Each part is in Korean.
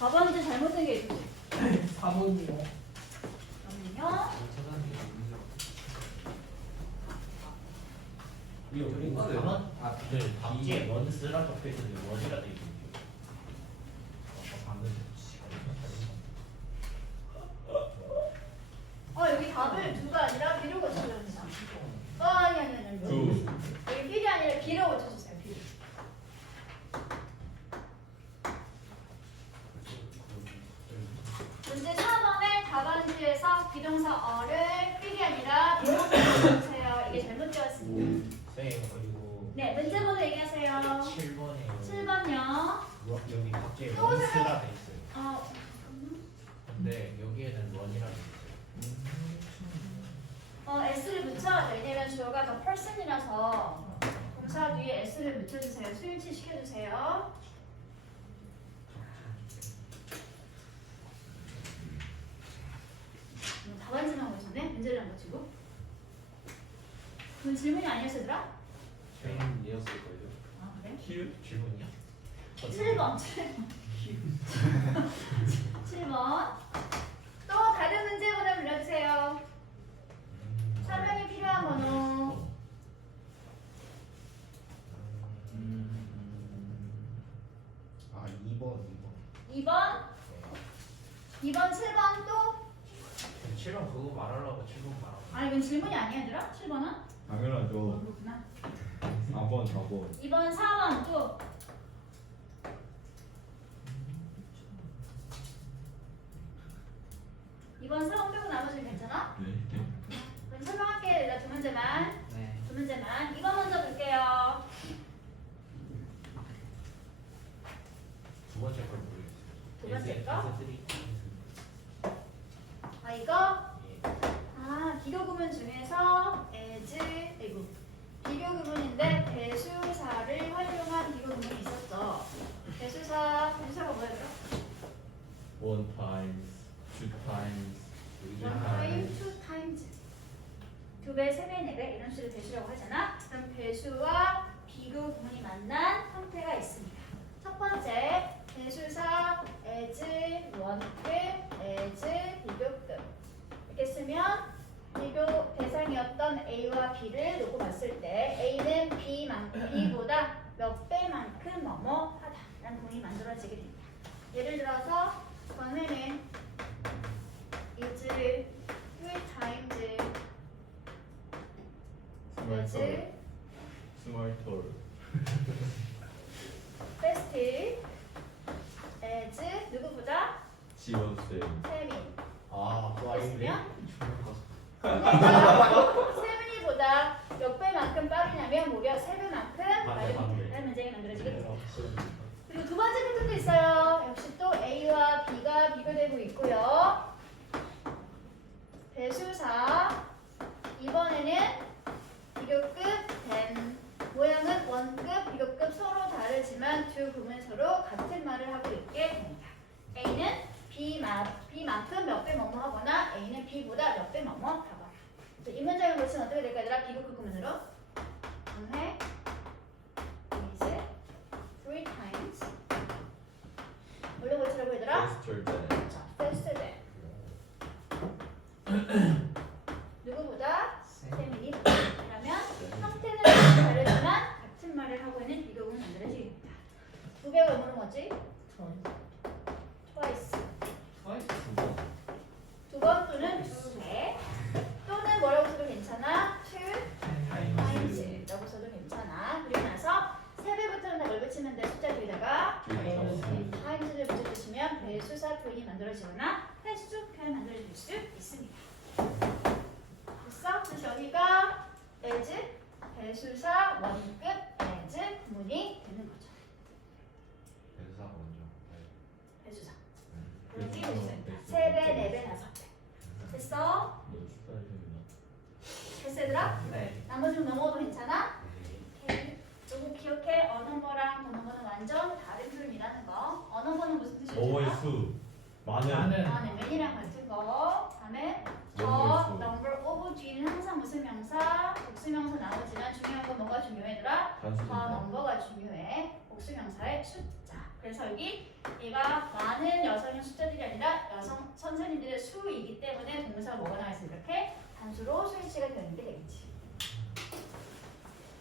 4번째 잘못된 게 있지. 4번이요. 그러면요. 그리고 네, 답지에 원 쓰라 적혀있는데 원이라 돼 있는데 여기 답을 두가 아니라 비로 고쳐줘야 됩니다. 아니. 두. 여기 필이 아니라 비로 고쳐주세요. 비. 문제 4번의 답안지에서 비동사 어를 필이 아니라 비로 고쳐주세요. 이게 잘못되었습니다. 쌤 그리고 네, 문제 번호 얘기하세요. 7번에 7번요. 여기 답지에 또 원 생각- 쓰라 돼 있어요. 잠깐만. 근데 여기에는 원이라 돼 있어요. S를 붙여. 왜냐면 주어가 더 person이라서 동사 뒤에 S를 붙여주세요. 수일치 시켜주세요. 답안지만 보기 전에 문제를 안 고치고. 그건 질문이 아니었어, 얘들아? 쌤이었을 거예요. 아, 그래? 질문이야? 7번. 7번. 또 다른 문제보다 불러주세요. 설명이 필요한 번호. 아 2번 2번. 2번, 7번 또? 7번 그거 말하려고 7번 말하고 아, 이건 질문이 아니야, 얘들아? 7번은? 당연하죠. 그렇구나. 4번, 4번. 2번, 4번 또? 2번, 4번 빼고 나머지는 괜찮아? 네. 그럼 설명할게. 얘들아, 두 문제만. 네. 두 문제만. 2번 먼저 볼게요. 두 번째 걸 모르겠어요. 두 번째 거? S3. 아, 이거? 예. 비교 구문 중에서 아이고. 비교 구문인데 대수사를 활용한 비교 구문이 있었죠. 대수사가 뭐였더라? One times, two times, One time, two times. 두 배, 세 배, 네 배 이런 식으로 대수라고 하잖아. 그럼 대수와 비교 구문이 만난 형태가 있습니다. 첫 번째 대수사 as, 원급, as, 비교급 이렇게 쓰면 비교 대상이었던 A와 B를 놓고 봤을 때 A는 B보다 몇 배만큼 뭐뭐하다라는 구문이 만들어지게 됩니다. 예를 들어서 권회는 is 3 times as 스마트홀. best as 누구보다 지원쌤. 세민 아 그거 아닌데? 세민이보다 몇 배만큼 빠르냐면 무려 3배만큼 반대. 빠른 문제가 만들어지게 됩니다. 그리고 두 번째 패턴도 있어요. 역시 또 A와 B가 비교되고 있고요. 대수사 이번에는 비교급 된 모양은 원급, 비교급 서로 다르지만 두 구문 서로 같은 말을 하고 있게 됩니다. A는 B만큼 몇 배 뭐뭐 하거나 A는 B보다 몇 배 뭐뭐 하거나. 이 문장을 보시면 어떻게 될까? 얘들아 비교급 구문으로 원회 is 3 times 뭘로 고치라고 얘들아? Yesterday. 자, faster than 누구보다 세민이 그러면 형태는 다르지만 같은 말을 하고 있는 비교구문 만들어지게 됩니다. 두 배가 뭐는 뭐지? twice 두 번 또는 두 배 또는 뭐라고 써도 괜찮아? two times 라고 써도 괜찮아. 그리고 나서 세 배부터는 다 뭘 붙이면 돼? 숫자 뒤에다가 times를 붙여주시면 배수사 표현이 만들어지거나 횟수 표현 만들어질 수 있습니다. 됐어? 그래서 여기가 as 배수사 원급 as 구문이 되는 거죠. 대사 먼저. 배수사. 여기 보시면 3배, 4배, 5배. 됐어? 됐어 얘들아? 네. 나머지 좀 넘어가도 괜찮아? 오케이. 요거 기억해. 언어버랑 don어버는 완전 다른 표현이라는 거. 언어버는 무슨 뜻이었죠? 뭐의 수. 많은. 네, 맨이랑 같은 거. 다음에 넘버의 수. number of 뒤는 항상 무슨 명사, 복수명사 나오지만 중요한 건 뭐가 중요해더라? 단수명사. 넘버가 중요해. 복수명사의 숫자. 그래서 여기 얘가 많은 선생님들의 수이기 때문에 동사가 뭐가 나와 있으면 이렇게 단수로 수일치가 되는 게 되겠지.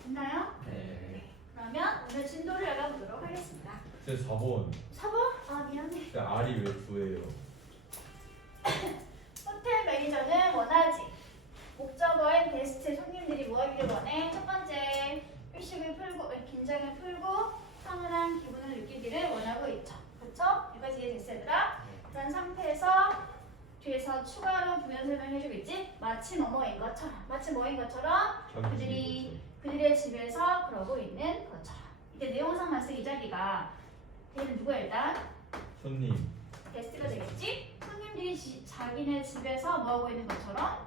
됐나요? 네. 그러면 오늘 진도를 읽어보도록 하겠습니다. 제 4번. 4번? 아 미안해. 제 R이 왜 9예요? 호텔 매니저는 원하지. 목적어인 게스트 손님들이 뭐 하기를 원해? 첫 번째, 의식을 풀고 긴장을 풀고 평온한 기분을 느끼기를 원하고 있죠. 그렇죠? 여기까지 이해됐어 얘들아? 그런 상태에서 뒤에서 추가로 부연 설명해주겠지? 마치 뭐뭐인 것처럼. 마치 뭐인 것처럼 그들의 집에서 그러고 있는 것처럼. 이제 내용상만 쓴 이 자리가 걔는 누구야 일단? 손님. 게스트가 되겠지? 손님들이 자기네 집에서 뭐하고 있는 것처럼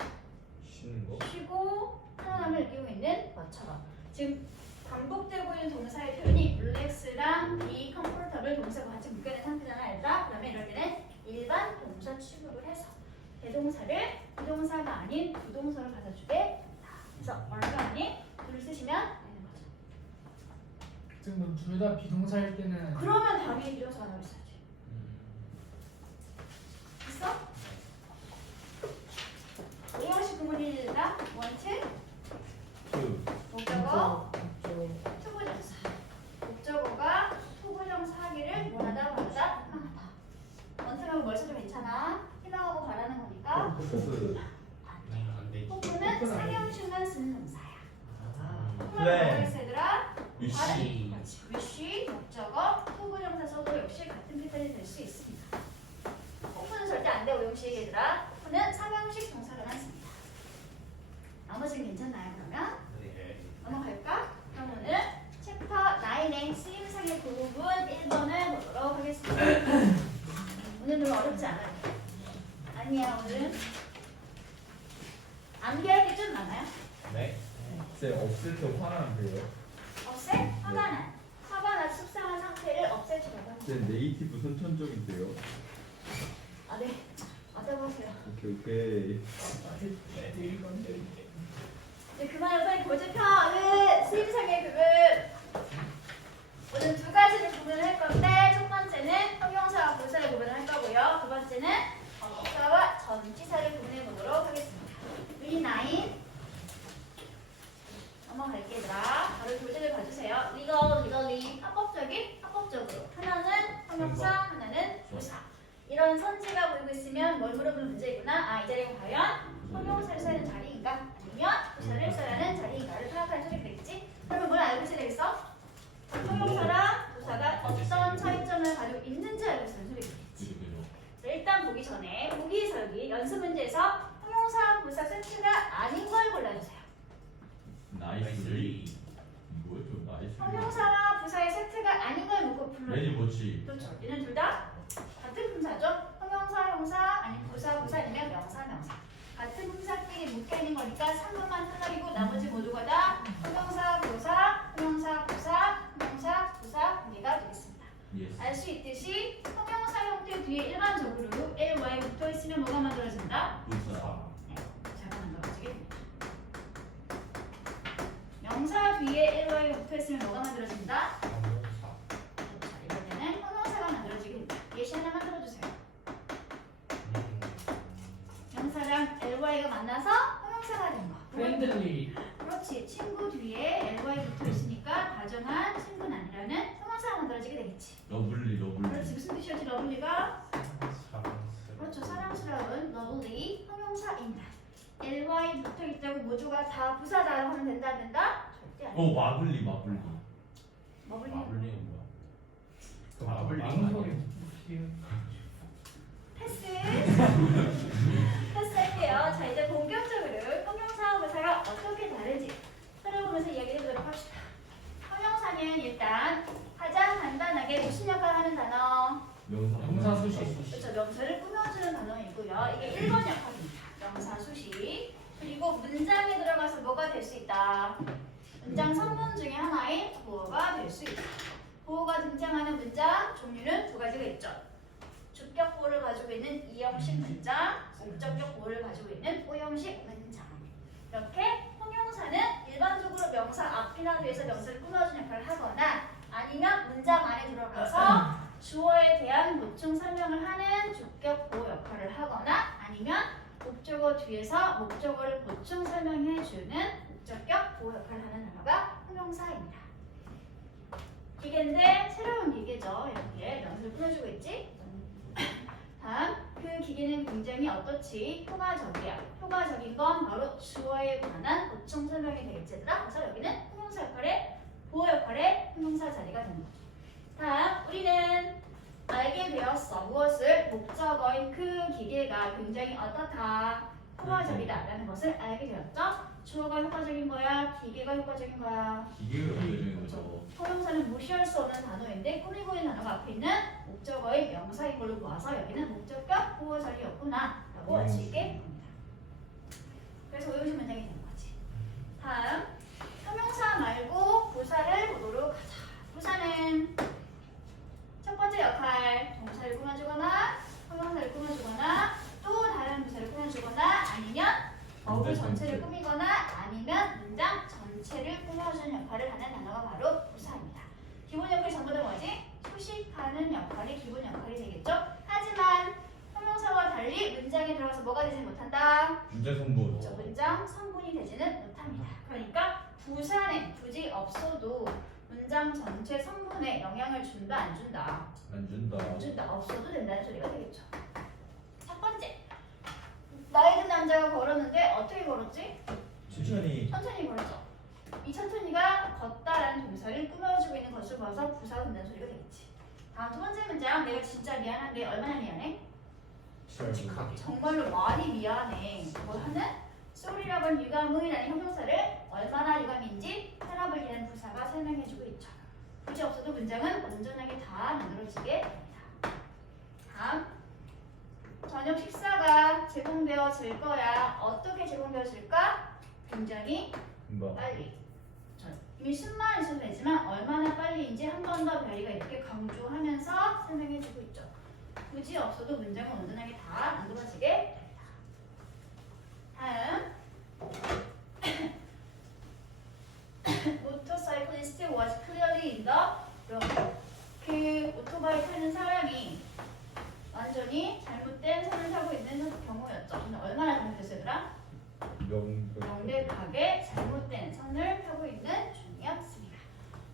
쉬는 거? 쉬고 편안함을 느끼고 있는 것처럼. 지금 반복되고 있는 동사의 표현이 relax랑 be comfortable 동사가 같이 묶여있는 상태잖아 얘들아. 그러면 이럴 때는 일반 동사 취급을 해서 대동사를 부동사가 아닌 부동사로 받아주게. 그래서 얼가 아닌 둘을 쓰시면 되는 거죠. 지금 둘 다 비동사일 때는 그러면 답이 비동사가 나올 수 있지. 있어? 오형식 구문이다. 원칙 목적어 투부정사. 목적어가 투부정사 하기를 원하다 바라다 희망하다. 원칙하고 뭘 써도 괜찮아. 희망하고 바라는 거니까. 안 되지. 포부는 상형식만 쓰는 동사야. 포부는 플랜. 뭐가 있어 얘들아? 위시. 위시 목적어 투부정사 써도 역시 같은 패턴이 될 수 있습니다. 포부는 절대 안 돼. 오형식 얘들아. 포부는 상형식 동사로만 씁니다. 나머지는 괜찮나요 그러면? 네. 넘어갈까? 그럼 오늘 챕터 9의 쓰임상의 그 부분 1번을 보도록 하겠습니다. 오늘 좀 어렵지 않아요? 아니야 오늘은 암기할 게 좀 많아요. 네. 제 없을 때 화나면 돼요? 없애? 화가 나. 화가 나 속상한 상태를 없애주라고 합니다. 제 네이티브 선천적인데요? 아 네. 맞아보세요. 오케이. 이제 그만해서 고집형은 쓰임상의 부분 오늘 두 가지를 구분을 할 건데 첫 번째는 형용사와 부사를 구분을 할 거고요. 두 번째는 전치사와 전치사를 구분해 보도록 하겠습니다. V9 넘어갈게 얘들아. 바로 교재를 봐주세요. legally 합법적으로 하나는 형용사 하나는 부사. 이런 선지가 보이고 있으면 뭘 물어보는 문제이구나. 아 이 자리가 과연 형용사를 써야 하는 자리인가 아니면 부사를 써야 하는 자리인가를 파악하는 소리가 되겠지. 그러면 뭘 알고 있어야 되겠어? 형용사랑 부사가 어떤 차이점을 가지고 있는지 알고 있어야 하는 소리가 되겠지. 자, 일단 보기 전에 보기 설기 연습 문제에서 형용사 부사 세트가 아닌 걸 골라주세요. 나이스. 뭐였죠? 나이스. 형용사와 부사의 세트가 아닌 걸 묻고 불러. 레디 뭐지? 그렇죠. 얘는 둘 다 같은 품사죠. 형용사 형사 아니면 부사 아니면 명사. 같은 품사끼리 묶여 있는 거니까 3번만 탈락이고 나머지 모두가 다 형용사 부사 관계가 되겠습니다. 예스. 알 수 있듯이 형용사 형태 뒤에 일반적으로 ly 붙어 있으면 뭐가 만들어진다? 부사. 네, 잘 만들어지게 됩니다. 명사 뒤에 ly 붙어 있으면 뭐가 만들어진다? 형용사. 자, 이럴 때는 형용사가 만들어지게 됩니다. 예시 하나 만들어주세요. 명사랑 ly가 만나서 형용사가 된 거. 프렌들리 그렇지. 친구 뒤에 ly 붙어 있으니까 다정한 친구는 아니라는 형용사가 만들어지게 되겠지. 러블리. 그렇지. 무슨 뜻이었지? 러블리가? 사랑스러워. 그렇죠. 사랑스러운 lovely 형용사입니다. ly 붙어 있다고 모두가 다 부사다라고 하면 된다 안 된다? 절대 안 돼. 마블리. 러블리. 마블링은 뭐야? 그 마블링 마블링 소리 아니야? 패스. 패스할게요. 자 이제 본격적으로 형용사와 부사가 어떻게 다른지 살펴보면서 이야기해 보도록 합시다. 형용사는 일단 가장 간단하게 무슨 역할을 하는 단어? 명사 수식 그렇죠. 명사를 꾸며주는 단어이고요. 이게 1번 역할입니다. 명사 수식. 그리고 문장에 들어가서 뭐가 될 수 있다? 문장 성분 중에 하나인 보어가 될 수 있다. 보어가 등장하는 문장 종류는 두 가지가 있죠. 주격 보어를 가지고 있는 이형식 문장, 목적격 보어를 가지고 있는 오형식 문장. 이렇게 형용사는 일반적으로 명사 앞이나 뒤에서 명사를 꾸며주는 역할을 하거나 아니면 문장 안에 들어가서 주어에 대한 보충 설명을 하는 주격 보호 역할을 하거나 뒤에서 목적어를 보충 설명해주는 목적격 보호 역할을 하는 단어가 형용사입니다. 기계인데 새로운 기계죠. 이렇게 명사를 꾸며주고 있지. 다음, 그 기계는 굉장히 어떻지? 효과적이야. 효과적인 건 바로 주어에 관한 보충 설명이 되겠지, 얘들아. 그래서 여기는 형용사 역할에 보호 역할의 형용사 자리가 되는 거죠. 다음, 우리는 알게 되었어. 무엇을? 목적어인 그 기계가 굉장히 어떻다? 효과적이다 라는 것을 알게 되었죠. 주어가 효과적인 거야? 기계가 효과적인 거야? 기계로 만들어지는 거죠. 형용사는 무시할 수 없는 단어인데 꾸미고 있는 단어가 앞에 있는 목적어의 명사인 걸로 보아서 여기는 목적격 보호 자리였구나 라고 알 수 있게 봅니다. 그래서 오형식 문장이 되는 거지. 다음, 형용사 말고 부사를 보도록 하자. 부사는 첫 번째 역할, 동사를 꾸며주거나 형용사를 꾸며주거나 또 다른 부사를 꾸며주거나 아니면 어구 전체를 꾸미거나 아니면 문장 전체를 꾸며주는 역할을 하는 단어가 바로 부사입니다. 기본 역할이 전부 다 뭐지? 수식하는 역할이 기본 역할이 되겠죠? 하지만 형용사와 달리 문장에 들어가서 뭐가 되지 못한다? 문제 성분. 문장 성분이 되지는 못합니다. 그러니까 부사는 굳이 없어도 문장 전체 성분에 영향을 준다 안 준다? 안 준다. 안 준다. 없어도 된다는 소리가 되겠죠. 첫 번째, 나이 든 남자가 걸었는데 어떻게 걸었지? 추천이 천천히 걸었죠. 이 천천히가 걷다라는 동사를 꾸며주고 있는 것을 봐서 부사가 된다는 소리가 되겠지. 다음 두 번째 문장, 내가 진짜 미안한데 얼마나 미안해? 솔직하게. 정말로 많이 미안해. 뭘 하는? sorry라고 하는 유감의라는 형용사를 얼마나 유감인지 혈압을 이는 부사가 설명해주고 있죠. 굳이 없어도 문장은 온전하게 다 만들어지게 됩니다. 다음, 저녁 식사가 제공되어질 거야. 어떻게 제공되어질까? 굉장히 금방. 빨리. 이미 순만 있어도 되지만 얼마나 빨리인지 한 번 더 별이가 이렇게 강조하면서 설명해주고 있죠. 굳이 없어도 문장은 온전하게 다 만들어지게 됩니다. 다음, motorcyclist was clearly in the wrong. 그 오토바이 타는 사람이 완전히 잘못된 선을 타고 있는 경우였죠. 근데 얼마나 잘못됐어요, 얘들아? 명백하게 잘못된 선을 타고 있는 중이었습니다.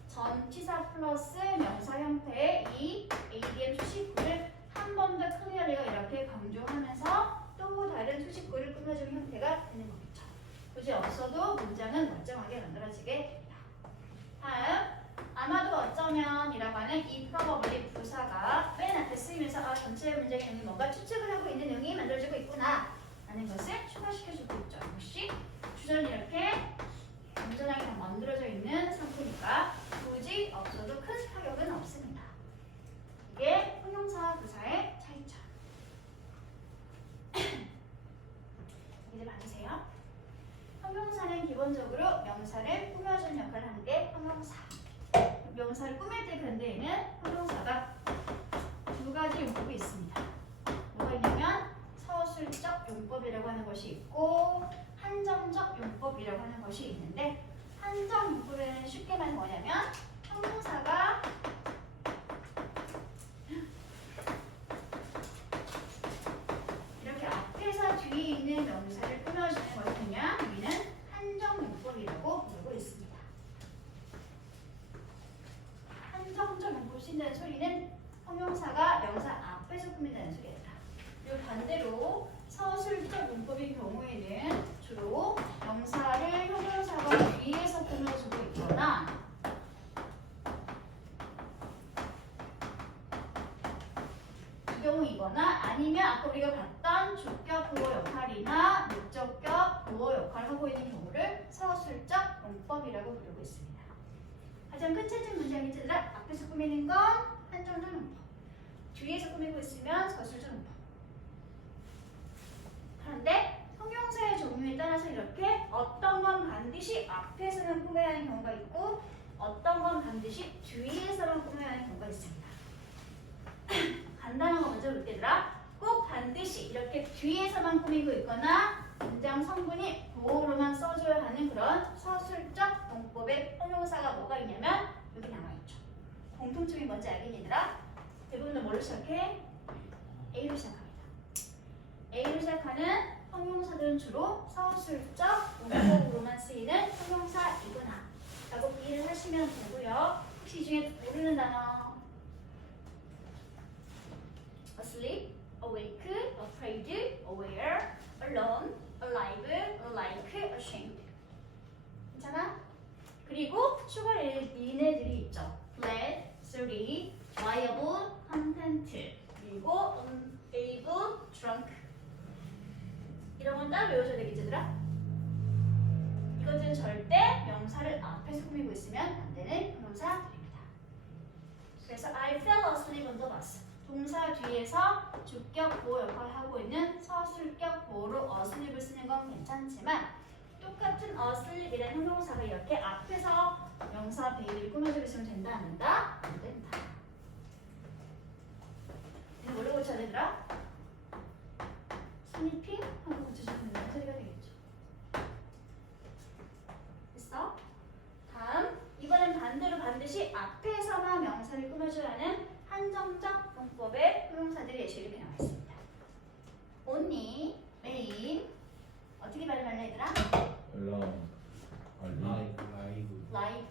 전치사 플러스 명사 형태의 이 ADM 수식구를 한 번 더 클리어리가 이렇게 강조하면서 또 다른 수식구를 꾸며주는 형태가 되는 거겠죠. 굳이 없어도 문장은 멀쩡하게 만들어지게 됩니다. 다음, 아마도 어쩌면이라고 하는 이 probably 부사가 맨 앞에 쓰이면서 전체 문장의 의미 뭔가 추측을 하고 있는 의미 만들어지고 있구나 라는 것을 추가시켜주고 있죠. 역시 주절은 이렇게 온전하게 다 만들어져 있는 상태니까 굳이 없어도 큰 타격은 없습니다. 이게 형용사와 부사의 차이점. 이제 봐주세요. 형용사는 기본적으로 명사를 꾸며주는 역할을 하는 게 형용사. 명사를 꾸밀 때 근대에는 형용사가 두 가지 용법이 있습니다. 뭐가 있냐면 서술적 용법이라고 하는 것이 있고 한정적 용법이라고 하는 것이 있는데, 한정 용법에는 쉽게 말하면 뭐냐면 형용사가 이렇게 앞에서 뒤에 있는 명사를 꾸며주는 것을 그냥 우리는 한정 용법이라고 부르고 있습니다. 한정적 용법을 쓴다는 소리는 형용사가 명사 앞에서 꾸민다는 소리입니다. 그리고 반대로 서술적 문법인 경우에는 주로 명사를 형용사가 뒤에서 꾸며주고 있거나 이 경우이거나 아니면 아까 우리가 봤던 주격 보호 역할이나 목적격 보호 역할을 하고 있는 경우를 서술적 문법이라고 부르고 있습니다. 가장 큰 차이점 문장이 얘들아, 앞에서 꾸미는 건 한정적 문법, 뒤에서 꾸미고 있으면 서술적 문법. 그런데 형용사의 종류에 따라서 이렇게 어떤 건 반드시 앞에서만 꾸며야 하는 경우가 있고 어떤 건 반드시 뒤에서만 꾸며야 하는 경우가 있습니다. 간단한 거 먼저 볼게 얘들아. 꼭 반드시 이렇게 뒤에서만 꾸미고 있거나 문장 성분이 보호로만 써줘야 하는 그런 서술적 문법의 형용사가 뭐가 있냐면 여기 나와있죠. 공통점이 뭔지 알겠니 얘들아? 대부분 뭘로 시작해? A로 시작합니다. A로 시작하는 형용사들은 주로 서술적 문법으로만 쓰이는 형용사이구나 라고 이해를 하시면 되고요. 혹시 이 중에 모르는 단어 asleep, awake, afraid, aware, alone, alive, alike, ashamed 괜찮아? 그리고 추가 니네들이 있죠. glad, sorry, viable, content 그리고 unable, drunk 이런 건 따로 외우셔야 되겠지 얘들아? 이것들은 절대 명사를 앞에서 꾸미고 있으면 안 되는 형용사들입니다. 그래서 I fell asleep on the bus 동사 뒤에서 주격 보호 역할을 하고 있는 서술격 보호로 asleep을 쓰는 건 괜찮지만 똑같은 asleep이라는 형용사가 이렇게 앞에서 명사 베이비를 꾸며주고 있으면 된다 안 된다? 안 된다. 이거 뭘로 고쳐야 되더라? 스니핑? 하고 고쳐주면 되는 소리가 되겠죠. 됐어? 다음 이번엔 반대로 반드시 앞에서만 명사를 꾸며줘야 하는 한정적 문법의 형용사들이 예시 이렇게 나와 있습니다. only, main 어떻게 발음할래 얘들아? 알람. 알리. 라이브. live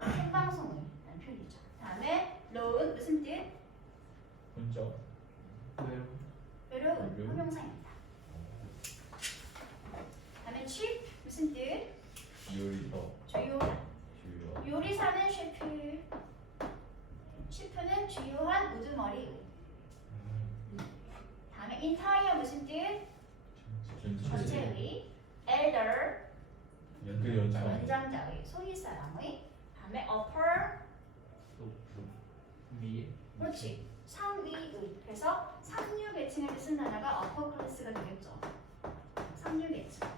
생방송이라는 표현이죠. 다음에 lone 무슨 뜻? 혼자. 외로운 외로운. 형용사입니다. 다음에 cheap 무슨 뜻? 요리사. 주요한 주요. 요리사는 셰프 셰프는 주요한 우두머리 다음에 entire 무슨 뜻? 전체의 elder 그 연장. 연장자의 소위 사람의 다음에 upper 위에. 그렇지 상위의 그래서 상류 계층을 쓴 단어가 upper class가 되겠죠. 상류 계층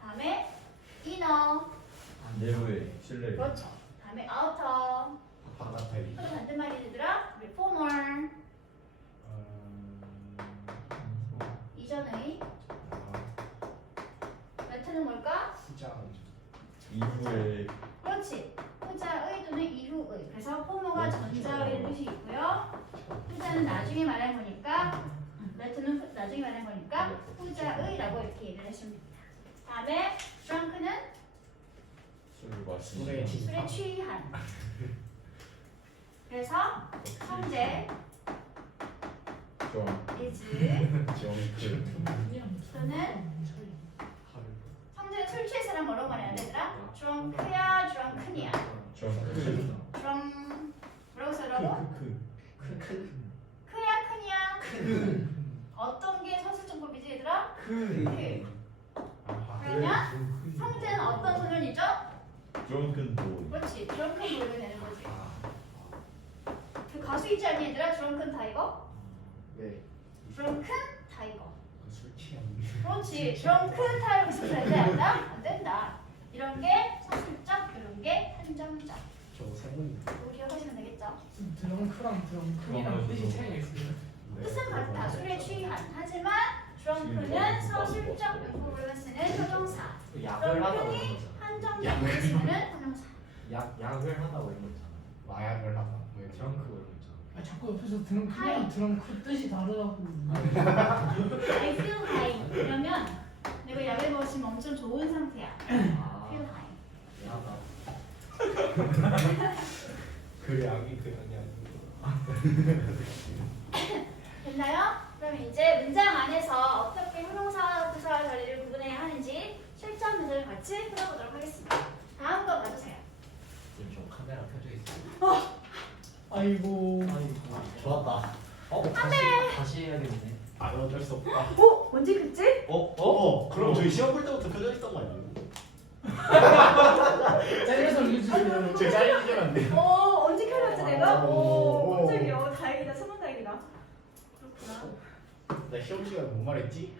다음에 inner 내부의 실내. 그렇죠. 다음에 outer 바깥에. 그럼 반대말이 되더라 reformer 이전의 멘트는 뭘까? 이후에 그렇지. 후자의 또는 이후의. 그래서 포모가 전자의 뜻이 있고요. 후자는 나중에 말할 거니까 멘트는 나중에 말할 거니까 후자의라고 이렇게 얘기를 하시면 됩니다. 다음에 drunk는 술을 마시는. 술에 술에 취한. 그래서 성재 좀. is 정크. 또는 성재는 술 취해서란 뭐라고 말해야 되더라? drunk야, drunken이야. 정크. drunk 뭐라고 써라고? 크야, 크냐? 어떤 게 서술정법이지 얘들아? 크. 그러면 성재는 어떤 소년이죠? 드렁큰 보이. 그렇지, drunken 보이가 되는 거지. 그 가수 있지 않니 얘들아? drunken tiger? 네. drunken tiger. 술 취한. 그렇지, drunken tiger 쓰면 되지 않나? 안 된다. 이런 게 서술적, 이런 게 한정적. 저세 분이. 이거 기억하시면 되겠죠? 드렁크랑 드렁크이랑 뜻이 차이가 있어요. 뜻은 같다. 술에 취한. 하지만 drunken은 서술적 문법으로 쓰는 형용사. 약을 하다 뭐 drunken이 이런 거잖아. 한정적으로 쓰는 형용사. 약을 하다 뭐 이런 거잖아. 마약을 하다. 뭐 이런 드렁크 뭐 이런 거잖아. 아, 자꾸 옆에서 드렁크랑 드렁크 뜻이 다르다고. I feel high. 그러면 내가 약을 먹었으면 엄청 좋은 상태야. feel high. 야다. 그 약이 그 약이 됐나요? 그럼 이제 문장 안에서 어떻게 형용사와 부사와 자리를 구분해야 하는지 실전 문제를 같이 풀어보도록 하겠습니다. 다음 거 봐주세요. 지금 저 카메라 켜져 있어. 아이고. 좋았다. 다시 해야겠네. 아 어쩔 수 없다. 오! 언제 그랬지? 그럼 저희 시험 볼 때부터 켜져 있던 거 아니에요? 잘려서 올려주세요. 제 잘리면 안 돼요. 오! 언제 켜졌지 내가? 오! 오. 깜짝이야. 다행이다. 소문 다행이다. 그렇구나. 나 시험 시간에 뭔 말했지?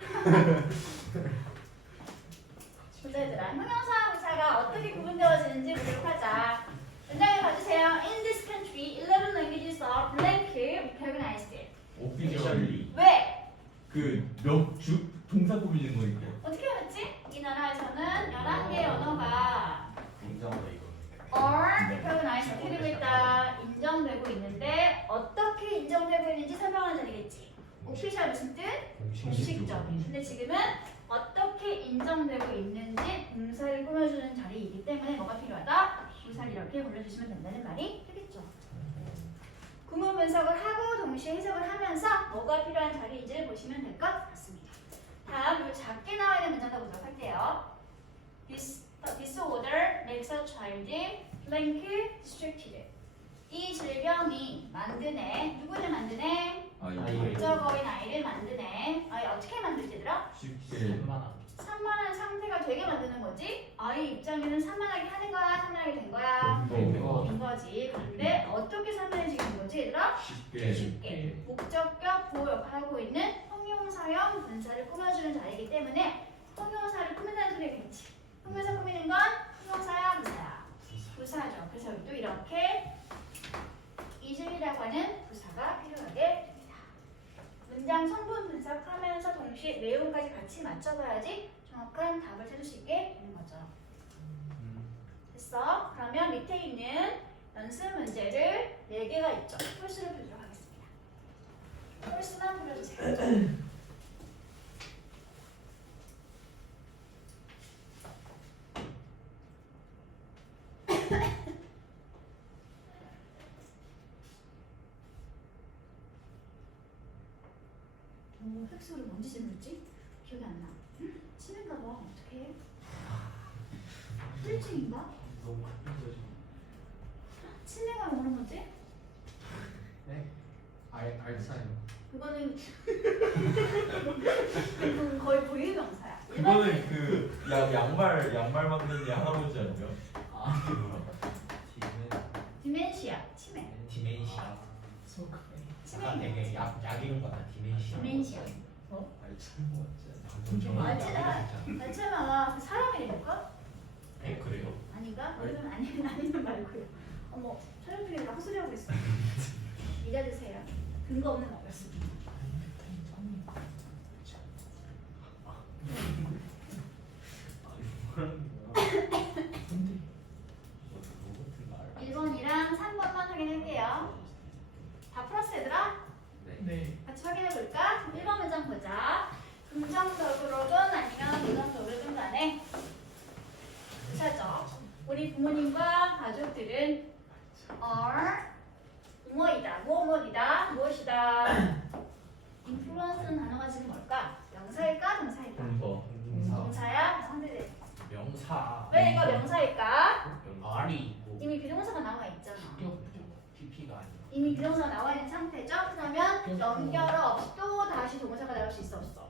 보자 얘들아. 형용사와 부사가 어떻게 구분되어지는지 보도록 하자. 문장을 봐주세요. In this country, 11 languages are blank recognized. 오피셜리. 왜? 그몇주 동사 꾸미는 거 있고. 어떻게 알았지? 이 나라에서는 11개의 언어가 인정하다 이거. are recognized 어떻게 되고 있다. 인정되고 있는데 어떻게 인정되고 있는지 설명하는 자리겠지. 오피셜 무슨 뜻? 공식적인. 근데 지금은 어떻게 인정되고 있는지 동사를 꾸며주는 자리이기 때문에 뭐가 필요하다? 부사를 이렇게 불러주시면 된다는 말이 되겠죠. 구문 분석을 하고 동시에 해석을 하면서 뭐가 필요한 자리인지를 보시면 될 것 같습니다. 다음 요 작게 나와 있는 문장도 보도록 할게요. Disorder makes a child blank distracted. 이 질병이 만드네. 누구를 만드네? 법적어인 아이를 만드네. 아이 어떻게 만들지더라? 쉽게 산만한 상태가 되게 만드는 거지. 아이 입장에는 산만하게 하는 거야, 산만하게 된 거야. 된 거. 된 거지. 근데 어떻게 산만해지는 거지, 얘들아? 쉽게 쉽게. 목적격 보호 역할을 하고 있는 형용사형 분사를 꾸며주는 자리이기 때문에 형용사를 꾸민다는 소리겠지. 형용사 꾸미는 건 형용사야, 부사야. 부사죠. 그래서 여기도 이렇게 이즘이라고 하는 부사가 필요하게 됩니다. 문장 성분 분석하면서 동시에 내용까지 같이 맞춰봐야지 정확한 답을 찾을 수 있게 되는 거죠. 됐어? 그러면 밑에 있는 연습 문제를 4개가 있죠. 홀수를 풀도록 하겠습니다. 홀수만 풀어주세요. 획수를 언제 질문했지? 기억이 안 나. 치는가 봐. 어떡해? 뜰증인가? 너무 급해서 치매가 뭐는 거지? 네. 알싸요. 그거는 그건 거의 고유명사야. 그거는 그 양말 만드는 할아버지 아니야? 디멘시아, 치매. 디멘시아. 약간 치매. 되게 약 이름 같다. 디멘시아. 디멘시아. 알츠하이머가 그 사람 이름일까? 네 그래요? 아닌가? 아니면 말고요. 어머, 촬영 중에 헛소리하고 있어. 믿어주세요. 근거 없는 말이었습니다. 근데 1번이랑 3번만 확인할게요. 다 풀었어 얘들아? 네. 같이 확인해볼까? 1번 문장 보자. 긍정적으로든 아니면 부정적으로든 간에 부사죠. 우리 부모님과 가족들은 are 뭐이다, 무엇이다, 무엇이다. influence는 단어가 지금 뭘까? 명사일까? 동사일까? 동사야? 상대돼. 명사. 왜 이거 명사일까? R이 있고 이미 비동사가 나와 있잖아. PP가 아니라. 이미 비동사가 나와 있는 상태죠? 그러면 연결어 없이 또 다시 동사가 나올 수 있어 없어?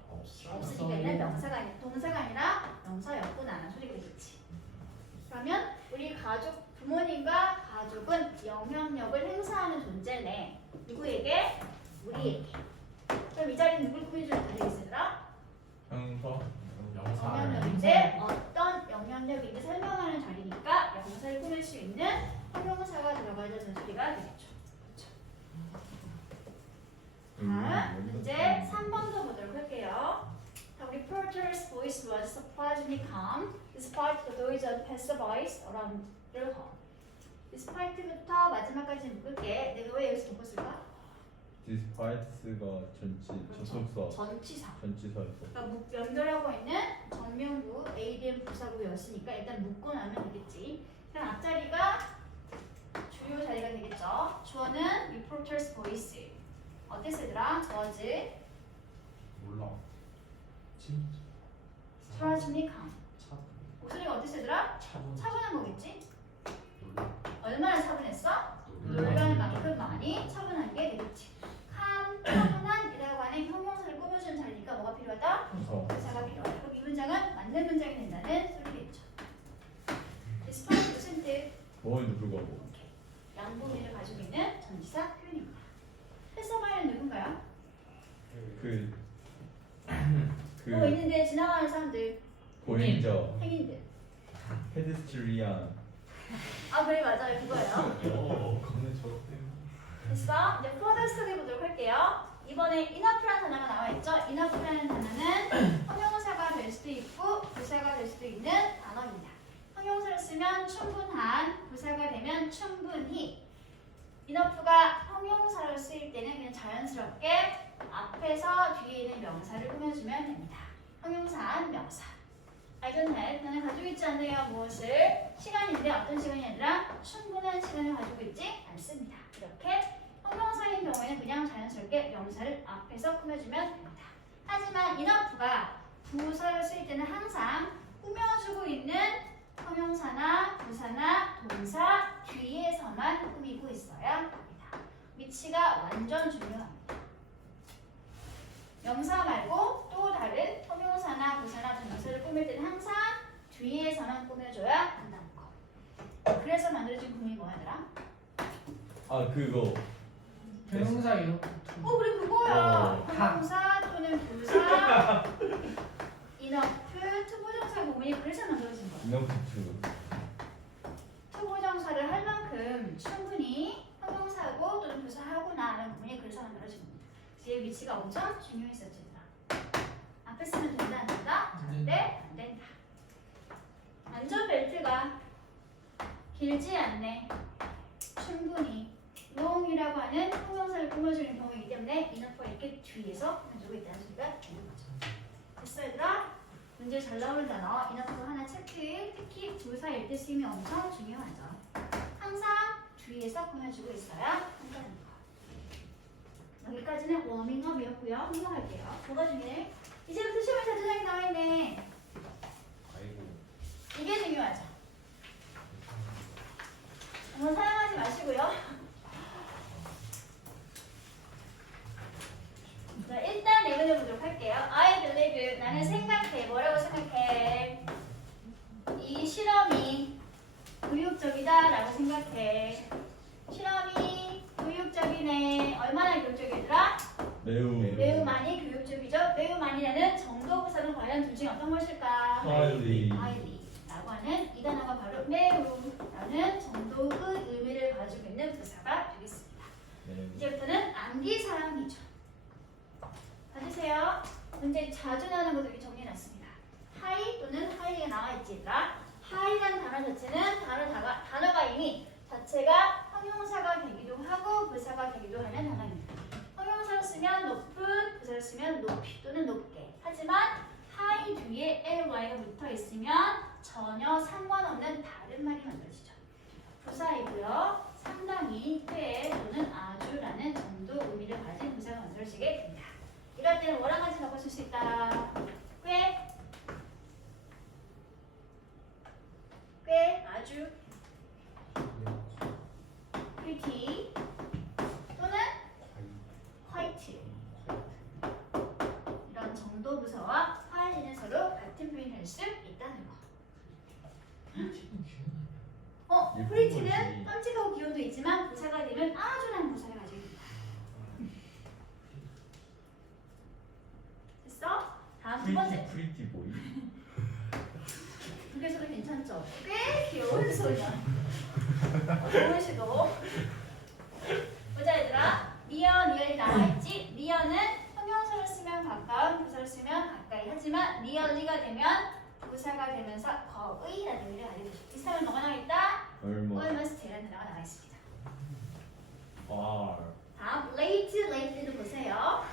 없으니까 얘는 명사가 아니라 동사가 아니라 명사였구나 소리가 되겠지. 그러면 우리 가족 부모님과 가족은 영향력을 행사하는 존재네. 누구에게? 우리에게. 그럼 이 자리는 누굴 꾸며주는 자리겠으더라? 형사 명사. 영향력인데 어떤 영향력인지 설명하는 자리니까 명사를 꾸밀 수 있는 형용사가 들어가야 되는 소리가 되겠죠. 다음 문제 3번도 보도록 할게요. The reporter's voice was surprisingly calm despite the noise of passerbys around their home. despite부터 마지막까지 묶을게. 내가 왜 여기서 묶었을까? 디스파이트스가 접속사 전치사. 전치사였어. 그러니까 연결하고 있는 전명구 ADM 부사구였으니까 일단 묶고 나면 되겠지. 그럼 앞자리가 주요 자리가 되겠죠. 주어는 reporter's voice. 어땠어 얘들아? was 몰라. surprisingly calm. 목소리가 어땠어 얘들아? 차분한 거겠지? 얼마나 차분했어? 놀라는 만큼 많이 차분한 게 되겠지. 차분한이라고 하는 형용사를 꾸며주는 자리니까 뭐가 필요하다? 부사가 필요하다. 그럼 이 문장은 맞는 문장이 된다는 소리겠죠. despite 무슨 뜻? 뭐에도 불구하고 양보미를 가지고 있는 전치사 표현입니다. 패서바이는 누군가요? 뭐 있는데 지나가는 사람들, 보행자 행인들. 페데스트리안 아 그래 맞아요 그거예요. 됐어? 이제 further study 보도록 할게요. 이번에 enough라는 단어가 나와 있죠. enough라는 단어는 형용사가 될 수도 있고 부사가 될 수도 있는 단어입니다. 형용사를 쓰면 충분한, 부사가 되면 충분히. enough가 형용사로 쓰일 때는 그냥 자연스럽게 앞에서 뒤에 있는 명사를 꾸며주면 됩니다. 형용사한 명사. I don't have, 나는 가지고 있지 않네요. 무엇을? 시간인데 어떤 시간이 아니라 충분한 시간을 가지고 있지 않습니다. 이렇게 형용사인 경우에는 그냥 자연스럽게 명사를 앞에서 꾸며주면 됩니다. 하지만 enough가 부사를 쓸 때는 항상 꾸며주고 있는 형용사나 부사나 동사 뒤에서만 꾸미고 있어야 합니다. 위치가 완전 중요합니다. 명사 말고 또 다른 형용사나 부사나 동사를 꾸밀 때는 항상 뒤에서만 꾸며줘야 한다는 거. 그래서 만들어진 구문이 뭐였더라? 아 그거 대명사예요. 그래 그거야. 어. 형용사 또는 부사 enough 투부정사 구문이 그래서 만들어진 거야. 이너프트 투부정사를 할 만큼 충분히 형용사고 또는 부사하구나라는 구문이 그래서 만들어진 겁니다. 뒤에 위치가 엄청 중요했었지. 앞에 쓰면 된다 안 된다? 네, 안 된다. 안전벨트가 길지 않네. 충분히 long이라고 하는 형용사를 꾸며주는 경우이기 때문에 enough가 이렇게 뒤에서 꾸며주고 있다는 소리가 되는 거죠. 됐어 얘들아? 문제 잘 나오는 단어 enough가 하나 체크. 특히 부사일 때 쓰임이 엄청 중요하죠. 항상 뒤에서 꾸며주고 있어야 한다는 거. 여기까지는 워밍업이었고요. 넘어갈게요. 뭐가 중요해? 이제부터 시험에 자주장이 나와있네. 아이고. 이게 중요하죠. 너무 사용하지 마시고요. 자, 일단 읽어보도록 할게요. I believe, 나는 생각해. 뭐라고 생각해? 이 실험이 교육적이다라고 생각해. 실험이 교육적이네. 얼마나 교육적이더라? 매우 많이 교육적이죠. 매우 많이라는 정도부사는 과연 둘 중에 어떤 것일까? highly highly라고 하는 이 단어가 바로 매우라는 정도의 의미를 가지고 있는 부사가 되겠습니다. 이제부터는 암기 사항이죠. 봐주세요. 문제 자주 나오는 것도 여기 정리해놨습니다. high 또는 highly가 나와있지 얘들아. high라는 단어 자체는 단어가 이미 자체가 형용사가 되기도 하고 부사가 되기도 하는 단어입니다. 형용사를 쓰면 높은, 부사를 쓰면 높이 또는 높게. 하지만 high 뒤에 ly가 붙어 있으면 전혀 상관없는 다른 말이 만들어지죠. 부사이고요. 상당히, 꽤 또는 아주라는 정도 의미를 가진 부사가 만들어지게 됩니다. 이럴 때는 뭐랑 같이 바꿔줄 수 있다? 꽤, 아주, pretty 또는 quite 이런 정도 부사와 highly는 서로 같은 표현을 할 수 있다는 거. pretty는 깜찍하고 귀여움도 있지만 부사가 되면 아주라는 부사를 가지고 있다. 됐어? 다음 두 번째. pretty boy 두 개 소리 괜찮죠? 꽤 귀여운 소리야. 좋은 시도. 보자 얘들아. 리얼이 나와있지? 리얼은 형용사를 쓰면 가까운, 부사를 쓰면 가까이. 하지만 리얼리가 되면 부사가 되면서 거의라는 의미를 가지고 있죠. 비슷하면 뭐가 나와있다? almost라는 단어가 나와있습니다. 다음 late를 보세요.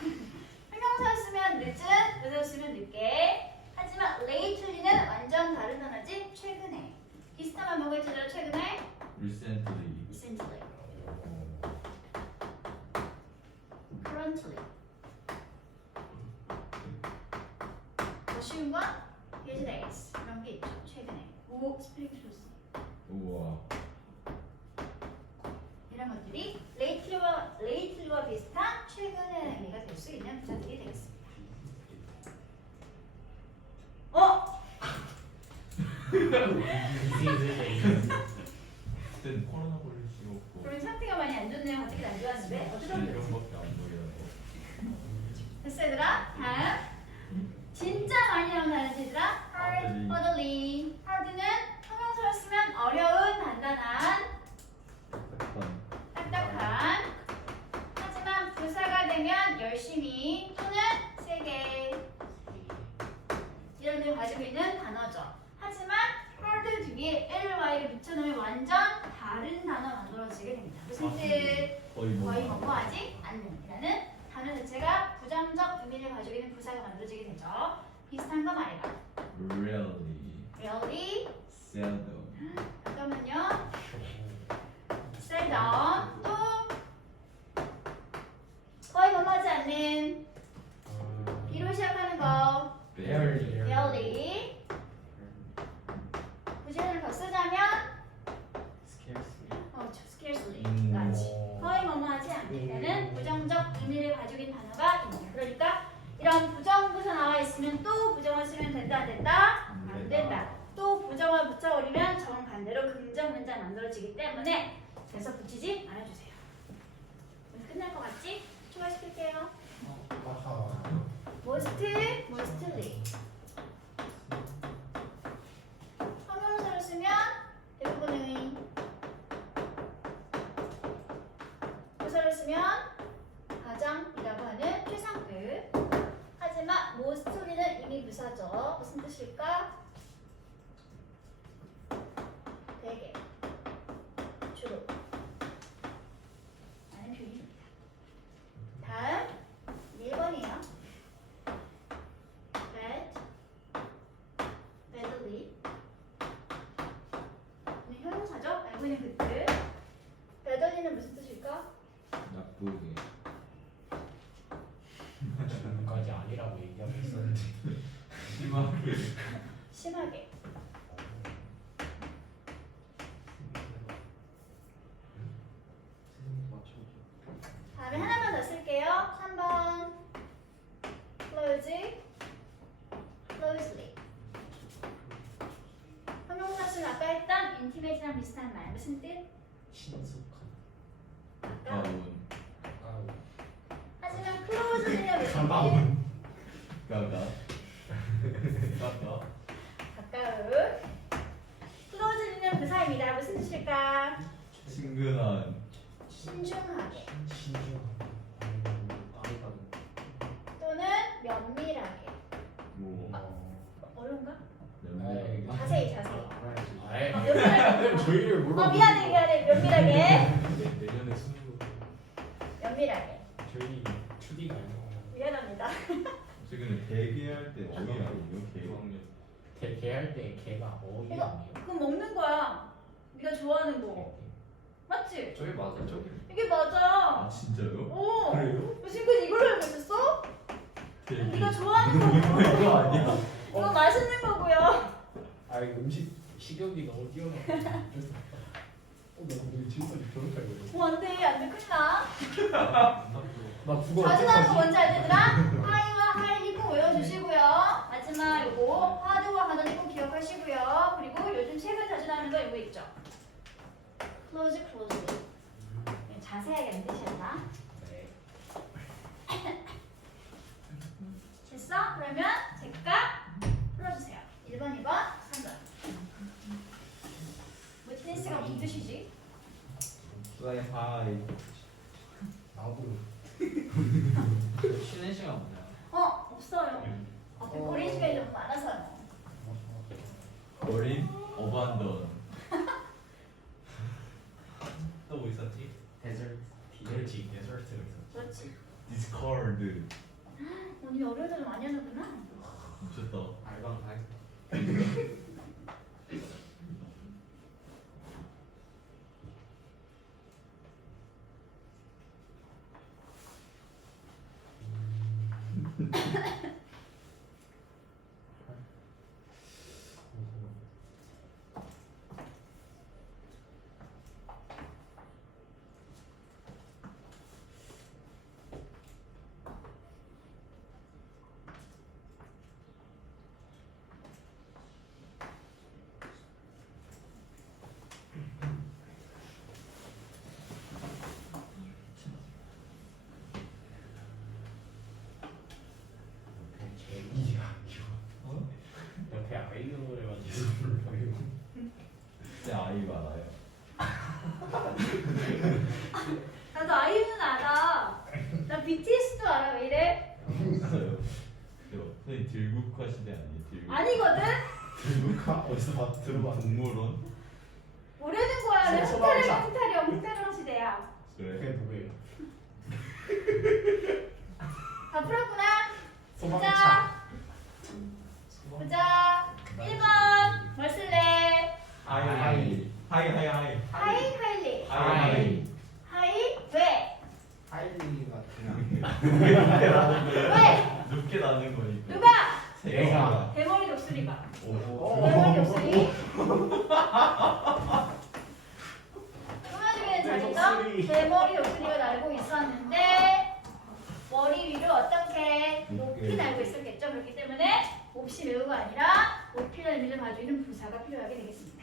형용사를 쓰면 늦은, 부사를 쓰면 늦게. 하지만 lately는 완전 다른 단어지. 최근에. 비슷하면 뭐가 있죠? 최근에? recently recently, currently. 더 쉬운 건 these days 이런 게 있죠. 최근에. 오, 스펠링 좋습니다. 우와 이런 것들이 lately와 비슷한 최근의 의미가 될 수 있는 부사들이 되겠습니다. 그땐 코로나 걸릴 수 없고 그럼 상태가 많이 안 좋네요. 어떻게 안 좋았는데? 어쩌면 그렇지. 실명밖에 안 보이는 거 됐어 얘들아? 다음 진짜 많이 나오는 단어지 얘들아. hard, orderly. hard는 형용사를 쓰면 어려운, 단단한, 딱딱한. 하지만 부사가 되면 열심히 또는 세게 이런 의미를 가지고 있는 단어죠. 하지만 hard 뒤에 ly를 붙여놓으면 완전 다른 단어 만들어지게 됩니다. 무슨 뜻? 거의 뭐 거의 뭐하지 않는 이라는 단어 자체가 부정적 의미를 가지고 있는 부사가 만들어지게 되죠. 비슷한 거 말해봐. Really Really? seldom. 잠깐만요. seldom. 또 거의 범하지 않는 B로 시작하는 거. Barely. Rarely. 굳이 하나를 더 쓰자면 scarcely. 까지. 거의 뭐뭐하지 않는 데는 부정적 의미를 가지고 있는 단어가 있네요. 그러니까 이런 부정부사 나와 있으면 또 부정을 쓰면 된다 안 된다? 안 된다. 또 부정을 붙여버리면 정반대로 긍정 문장 만들어지기 때문에 그래서 붙이지 말아주세요. 오늘 끝날 것 같지? 추가시킬게요. mostly. 형용사를 쓰면 대부분의 부사를 쓰면 가장이라고 하는 최상급. 하지만 mostly는 이미 부사죠. 무슨 뜻일까? 되게, 주로 라는 표현입니다. 다음 1번이에요. badly. 형용사죠? 알고 있는 그 뜻. badly는 무슨 뜻일까? 나쁘게. 지금까지 아니라고 얘기하고 있었는데. 심하게. 심하게. 다음에 하나만 더 쓸게요. 3번 closely. 형용사 쓰는 아까 했던 intimate랑 비슷한 말 무슨 뜻? 친숙한. 아까 가운. 하지만 close는 무슨 뜻? 가까운. 가가. 가까운. close는 부사입니다. 무슨 뜻일까? 친근한. 신중하게 신중한. 또는 면밀하게. 뭐. 어려운가? 냄새. 자세히. 아이. 면밀하게. 저희를 물어보고. 미안해. 면밀하게. 내년에 수능. 면밀하게. 저희 추디가 아니고. 미안합니다. 최근에 대기할 때 어이 아니에요? 개. 개할 때 개가 어이 이거 아니에요? 그럼 먹는 거야. 네가 좋아하는 거. 맞지? 저기 맞아. 저기. 이게 맞아. 아 진짜요? 오. 그래요? 너 지금까지 이걸로 알고 있었어? 대기. 네가 좋아하는 거고. 이거 아니야. 이거 맛있는 거고요. 아 음식 식욕이 너무 뛰어나. 내가 오늘 지금까지 그렇게 알고 있어. 안돼 큰일 나. 나 국어 자주 나는 거 어떡하지? 뭔지 알지 얘들아? 하이와 할이 꼭 외워주시고요. 마지막 요거 하드와 하드는 꼭 기억하시고요. 그리고 요즘 책을 자주 나오는 거 이거 있죠? closely. 자세하게 뜻이었나? 네. 됐어? 그러면 제가 풀어주세요. 1번, 2번, 3번. 뭐 테니스가 무슨 뜻이지? 플라이 하이. 나도. 쉬는 시간 없나요? 없어요. 앞에 어린 시간이 너무 많아서요. 어린 어반던. 또 뭐 있었지? 데저트. 그렇지. 데저트가 있어. 그렇지. 디스코드. 언니 어려운 걸 많이 하는구나. 미쳤다. 알방 다 했어. 옆에 아이돌을 만들어서 불러요. 제 아이 많아요. 나도 아이유는 알아. 나 BTS도 알아. 왜 이래? 있어요. 선생님 들국화 시대 아니에요? 들국. 아니거든? 누가 어디서 들어봤? 동물원? 모르는 거야. 내 소방차. 흑타령 시대야. 그래. 그게 누구예요? 목소리가 그냥 왜? 높게 나는 거니까. 누가? 내가. 대머리 독수리가. 오. 대머리 독수리. 꾸며주기는 잘했죠? 대머리 독수리가 날고 있었는데 머리 위로 어떻게 높이 날고 있었겠죠? 그렇기 때문에 몹시 매우가 아니라 높이라는 의미를 봐주는 부사가 필요하게 되겠습니다.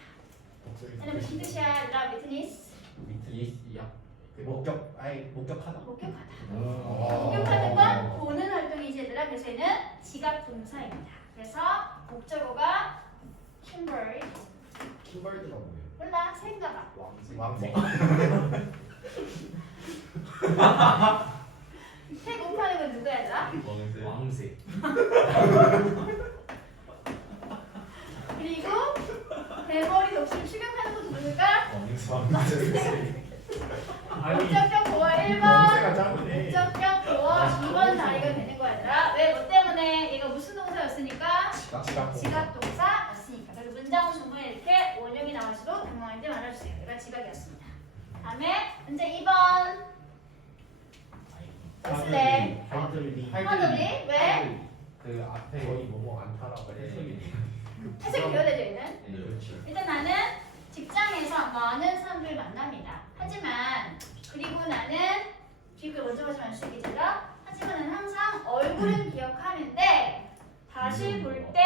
얘는 무슨 뜻이야? 얘들아, 위트니스? 목격하다. 목격하다. 오. 목격하는 건 보는 활동이지 얘들아. 그래서 얘는 지각 동사입니다. 그래서 목적어가 킴벌. 킴벌드가 뭐예요? 몰라, 생각아. 왕색. 새 공파는 건 누구야 얘들아? 왕색. 왕색. 그리고 대머리 독수리 추격하는 것도 누굴까? 왕색. 목적격 보어 1번, 왕새가 짱이네. 목적격 보어 2번 자리가 되는 거야 얘들아. 왜? 뭐 때문에? 얘가 무슨 동사였으니까? 지각 동사였으니까. 그래서 문장 중간에 이렇게 원형이 나와서도 당황하지 말아주세요. 얘가 지각이었습니다. 다음에 문제 2번. 네. 하늘이 왜? 그 앞에 거의 뭐뭐 안 타라고 해석이. 해석이 되어야 되죠 얘는? 네, 그렇죠. 일단 나는 직장에서 많은 사람들을 만납니다. 하지만 그리고 나는 뒤글 먼저 하지 말수 있겠죠? 하지만 나는 항상 얼굴은 기억하는데 다시 볼 때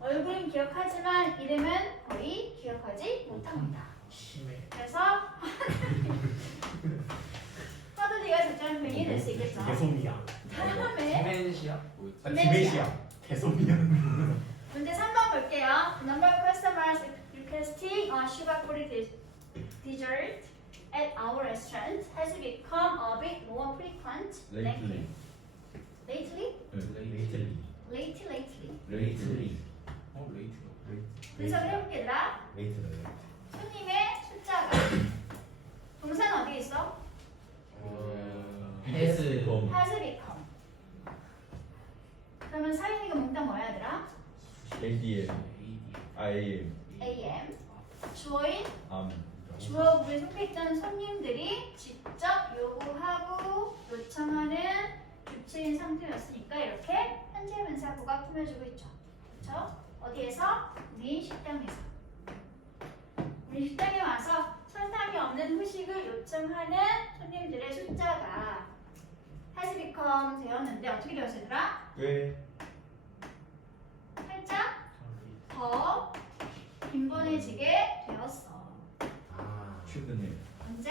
얼굴은 기억하지만 이름은 거의 기억하지 못합니다. 심해. 그래서 화들리가 적절한 표현이 될 수 있겠죠. 개솜이야. 다음에 디멘시아? 디멘시아. 개솜이야. 문제 3번 볼게요. The number of customers requesting a sugar free dessert at our restaurant has become a bit more frequent Lately. lately? 레이틀리. lately. 레이틀리. 분석을 해볼게 얘들아. 레이틀리. 손님의 숫자가 동사는 어디에 있어? 패스. has become. 그러면 사인이가 몽땅 뭐야 얘들아? ADM. IAM. am. 주어인 암. 주어부에 속해있던 손님들이 직접 요구하고 요청하는 주체인 상태였으니까 이렇게 현재 분사구가 꾸며주고 있죠. 그렇죠? 어디에서? 우리 식당에서. 우리 식당에 와서 설탕이 없는 후식을 요청하는 손님들의 숫자가 has become 되었는데 어떻게 되었어 얘들아? 꽤. 살짝 더 빈번해지게 되었어. 최근에. 언제?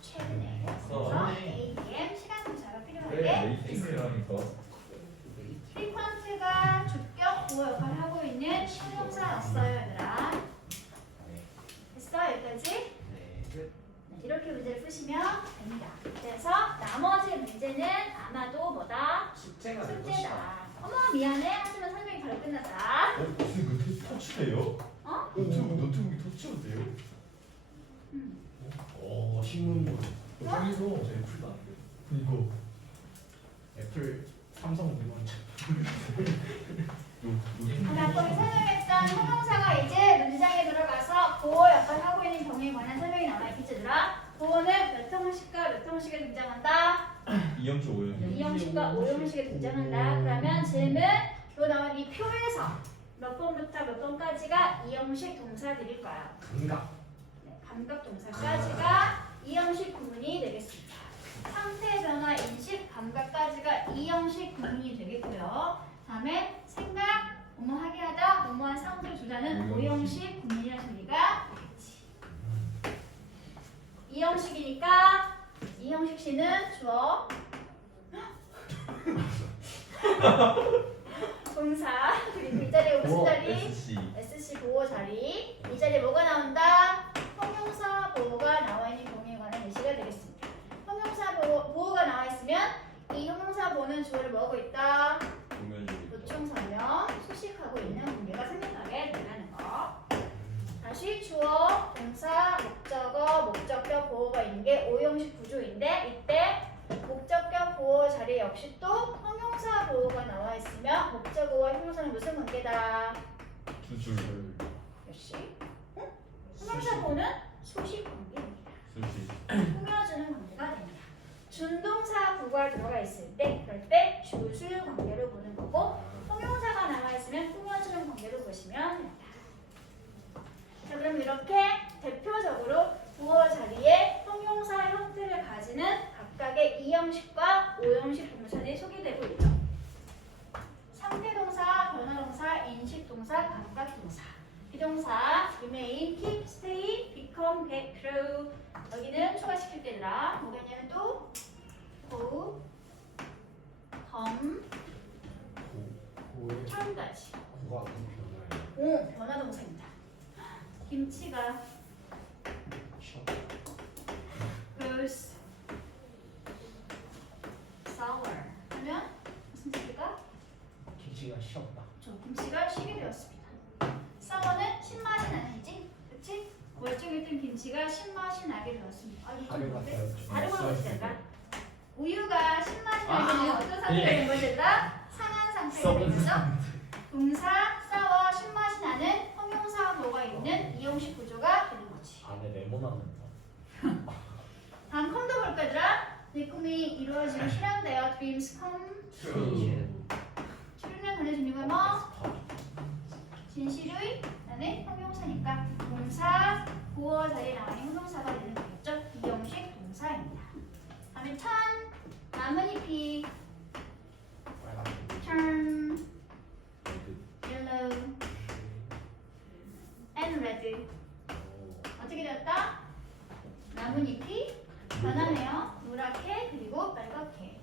최근에. 그래서 ADM 시간 분사가 필요하게 레이팅이라니까. frequent가 주격 보호 역할을 하고 있는 형용사였어요 얘들아. 됐어? 여기까지? 네, 이렇게 문제를 푸시면 됩니다. 그래서 나머지 문제는 아마도 뭐다? 숙제가 숙제다. 어머 미안해. 하지만 설명이 바로 끝났다. 무슨 그 터치돼요? 어? 노트북이 터치도 돼요? 오, 신문물. 여기서 애플도 안 돼. 이거. 애플, 삼성 물건. 하나 거기 설명했던 형용사가 이제 문장에 들어가서 보호 역할을 하고 있는 경우에 관한 설명이 나와 있겠지 얘들아. 보호는 몇 형식과 몇 형식에 등장한다? 2형식 5형식. 2형식과 5형식에 등장한다. 그러면 질문 요 나온 이 표에서 몇 번부터 몇 번까지가 2형식 동사들일 거야. 감각. 네, 감각 동사까지가 2형식 구문이 되겠습니다. 상태 변화 인식 감각까지가 2형식 구문이 되겠고요. 다음에 생각, 뭐뭐하게 하다, 뭐뭐한 상태를 주자는 5형식 구문이라는 소리가 되겠지. 2형식이니까 2형식 시는 주어 동사 그리고 이 자리에 무슨 자리? SC. SC 보호 자리. 이 자리에 뭐가 나온다? 형용사 보호가 나와 있는 경우에 관한 예시가 되겠습니다. 형용사 보호가 나와 있으면 이 형용사 보호는 주어를 뭐하고 있다? 보충 설명 수식하고 있는 관계가 생각나게 된다는 거. 다시 주어, 동사, 목적어, 목적격 보호가 있는 게 5형식 구조인데 이때 목적격 보호 자리 역시 또 형용사 보호가 나와 있으면 목적어와 형용사는 무슨 관계다? 두 줄. 역시 형용사 보호는 수식 관계입니다. 수식. 꾸며주는 관계가 됩니다. 준동사 부가 들어가 있을 때 그럴 때 주술 관계로 보는 거고 형용사가 나와 있으면 꾸며주는 관계로 보시면 됩니다. 자, 그럼 이렇게 대표적으로 주어 자리에 형용사 형태를 가지는 각각의 2형식과 5형식 동사들이 소개되고 있죠. 상태동사, 변화동사, 인식동사, 감각동사. 비동사 remain, keep, stay, become, get, grow. 여기는 추가시킬 때더라. 뭐겠냐면 또 go, come, turn까지. 구가 변화예요. 오, 변화동사입니다. 김치가 goes sour 하면 무슨 뜻일까? 김치가 쉬었다. 저 김치가 쉬게 되었습니다. sour는 신맛이 나는지, 그렇지? 멀쩡히 뜬 김치가 신맛이 나게 되었습니다. 아, 이거 좀 다르가 어때? 되었죠. 다른 걸로 보시자. 우유가 신맛이 아, 나게 되면 어떤 상태가 예. 된 것일까? 상한 상태가 썩은 된 거죠. 동사 sour 신맛이 나는 형용사 뭐가 있는 이형식 구조가 되는 거지. 안에 레몬하는 다음 컴도 볼까 얘들아? 내 꿈이 이루어지기 싫은데요. Dreams come true. true는 전해준 이유가 뭐? 진실의 나는 형용사니까 동사 보어 자리에 나와 있는 형용사가 되는 거겠죠? 이형식 동사입니다. 다음에 turn 나뭇잎이 turn yellow and red 어떻게 되었다? 나뭇잎이 변하네요. 노랗게 그리고 빨갛게.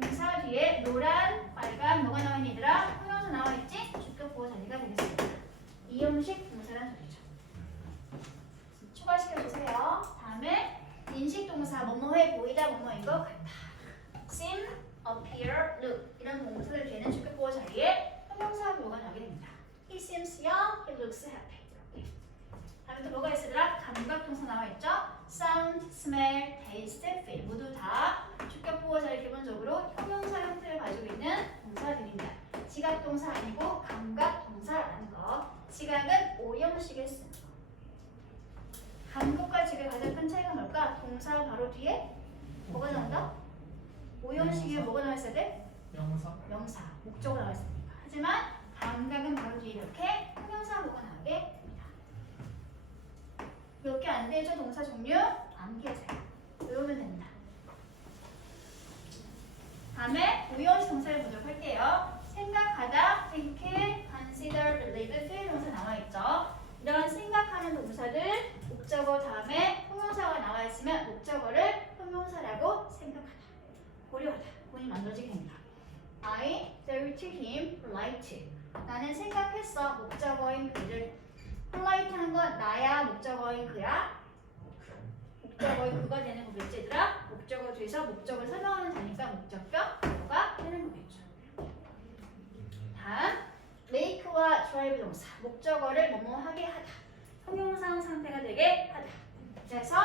동사 뒤에 노란, 빨간 뭐가 나와 있니 얘들아? 형용사 나와 있지? 주격 보호 자리가 되겠습니다. 이형식 동사란 소리죠. 추가시켜 주세요. 다음에 인식 동사 뭐뭐해 보이다 뭐뭐인 것 같다. seem, appear, look 이런 동사들 뒤에는 주격 보호 자리에 형용사 보호가 나오게 됩니다. He seems young, he looks happy. 이렇게. 다음에 또 뭐가 있으더라? 감각 동사 나와 있죠? sound, smell, taste, feel 모두 다 주격 보호 자리 기본적으로 형용사 형태를 가지고 있는 동사들입니다. 지각 동사 아니고 감각 동사라는 거. 지각은 5형식에 쓰는 거. 감각과 지각의 가장 큰 차이가 뭘까? 동사 바로 뒤에 뭐가 나온다? 5형식에 뭐가 나와 있어야 돼? 명사. 명사, 목적으로 나와 있습니다. 하지만 감각은 바로 뒤에 이렇게 형용사 뭐가 나오게 됩니다. 몇 개 안 되죠? 동사 종류 안 계세요. 외우면 됩니다. 다음에 5형식 동사를 보도록 할게요. 생각하다, think, consider, believe, feel 동사 나와 있죠. 이런 생각하는 동사들 목적어 다음에 형용사가 나와 있으면 목적어를 형용사라고 생각하다, 고려하다, 본인이 만들어지게 됩니다. I said to him, polite. 나는 생각했어, 목적어인 그를. polite한 건 나야, 목적어인 그야. 목적어인 그가 되는 거겠지 얘들아? 목적어 뒤에서 목적을 설명하는 단위가 목적격 그가 되는 거겠죠. 다음 make와 drive 동사 목적어를 뭐뭐 하게 하다, 형용사 상태가 되게 하다. 그래서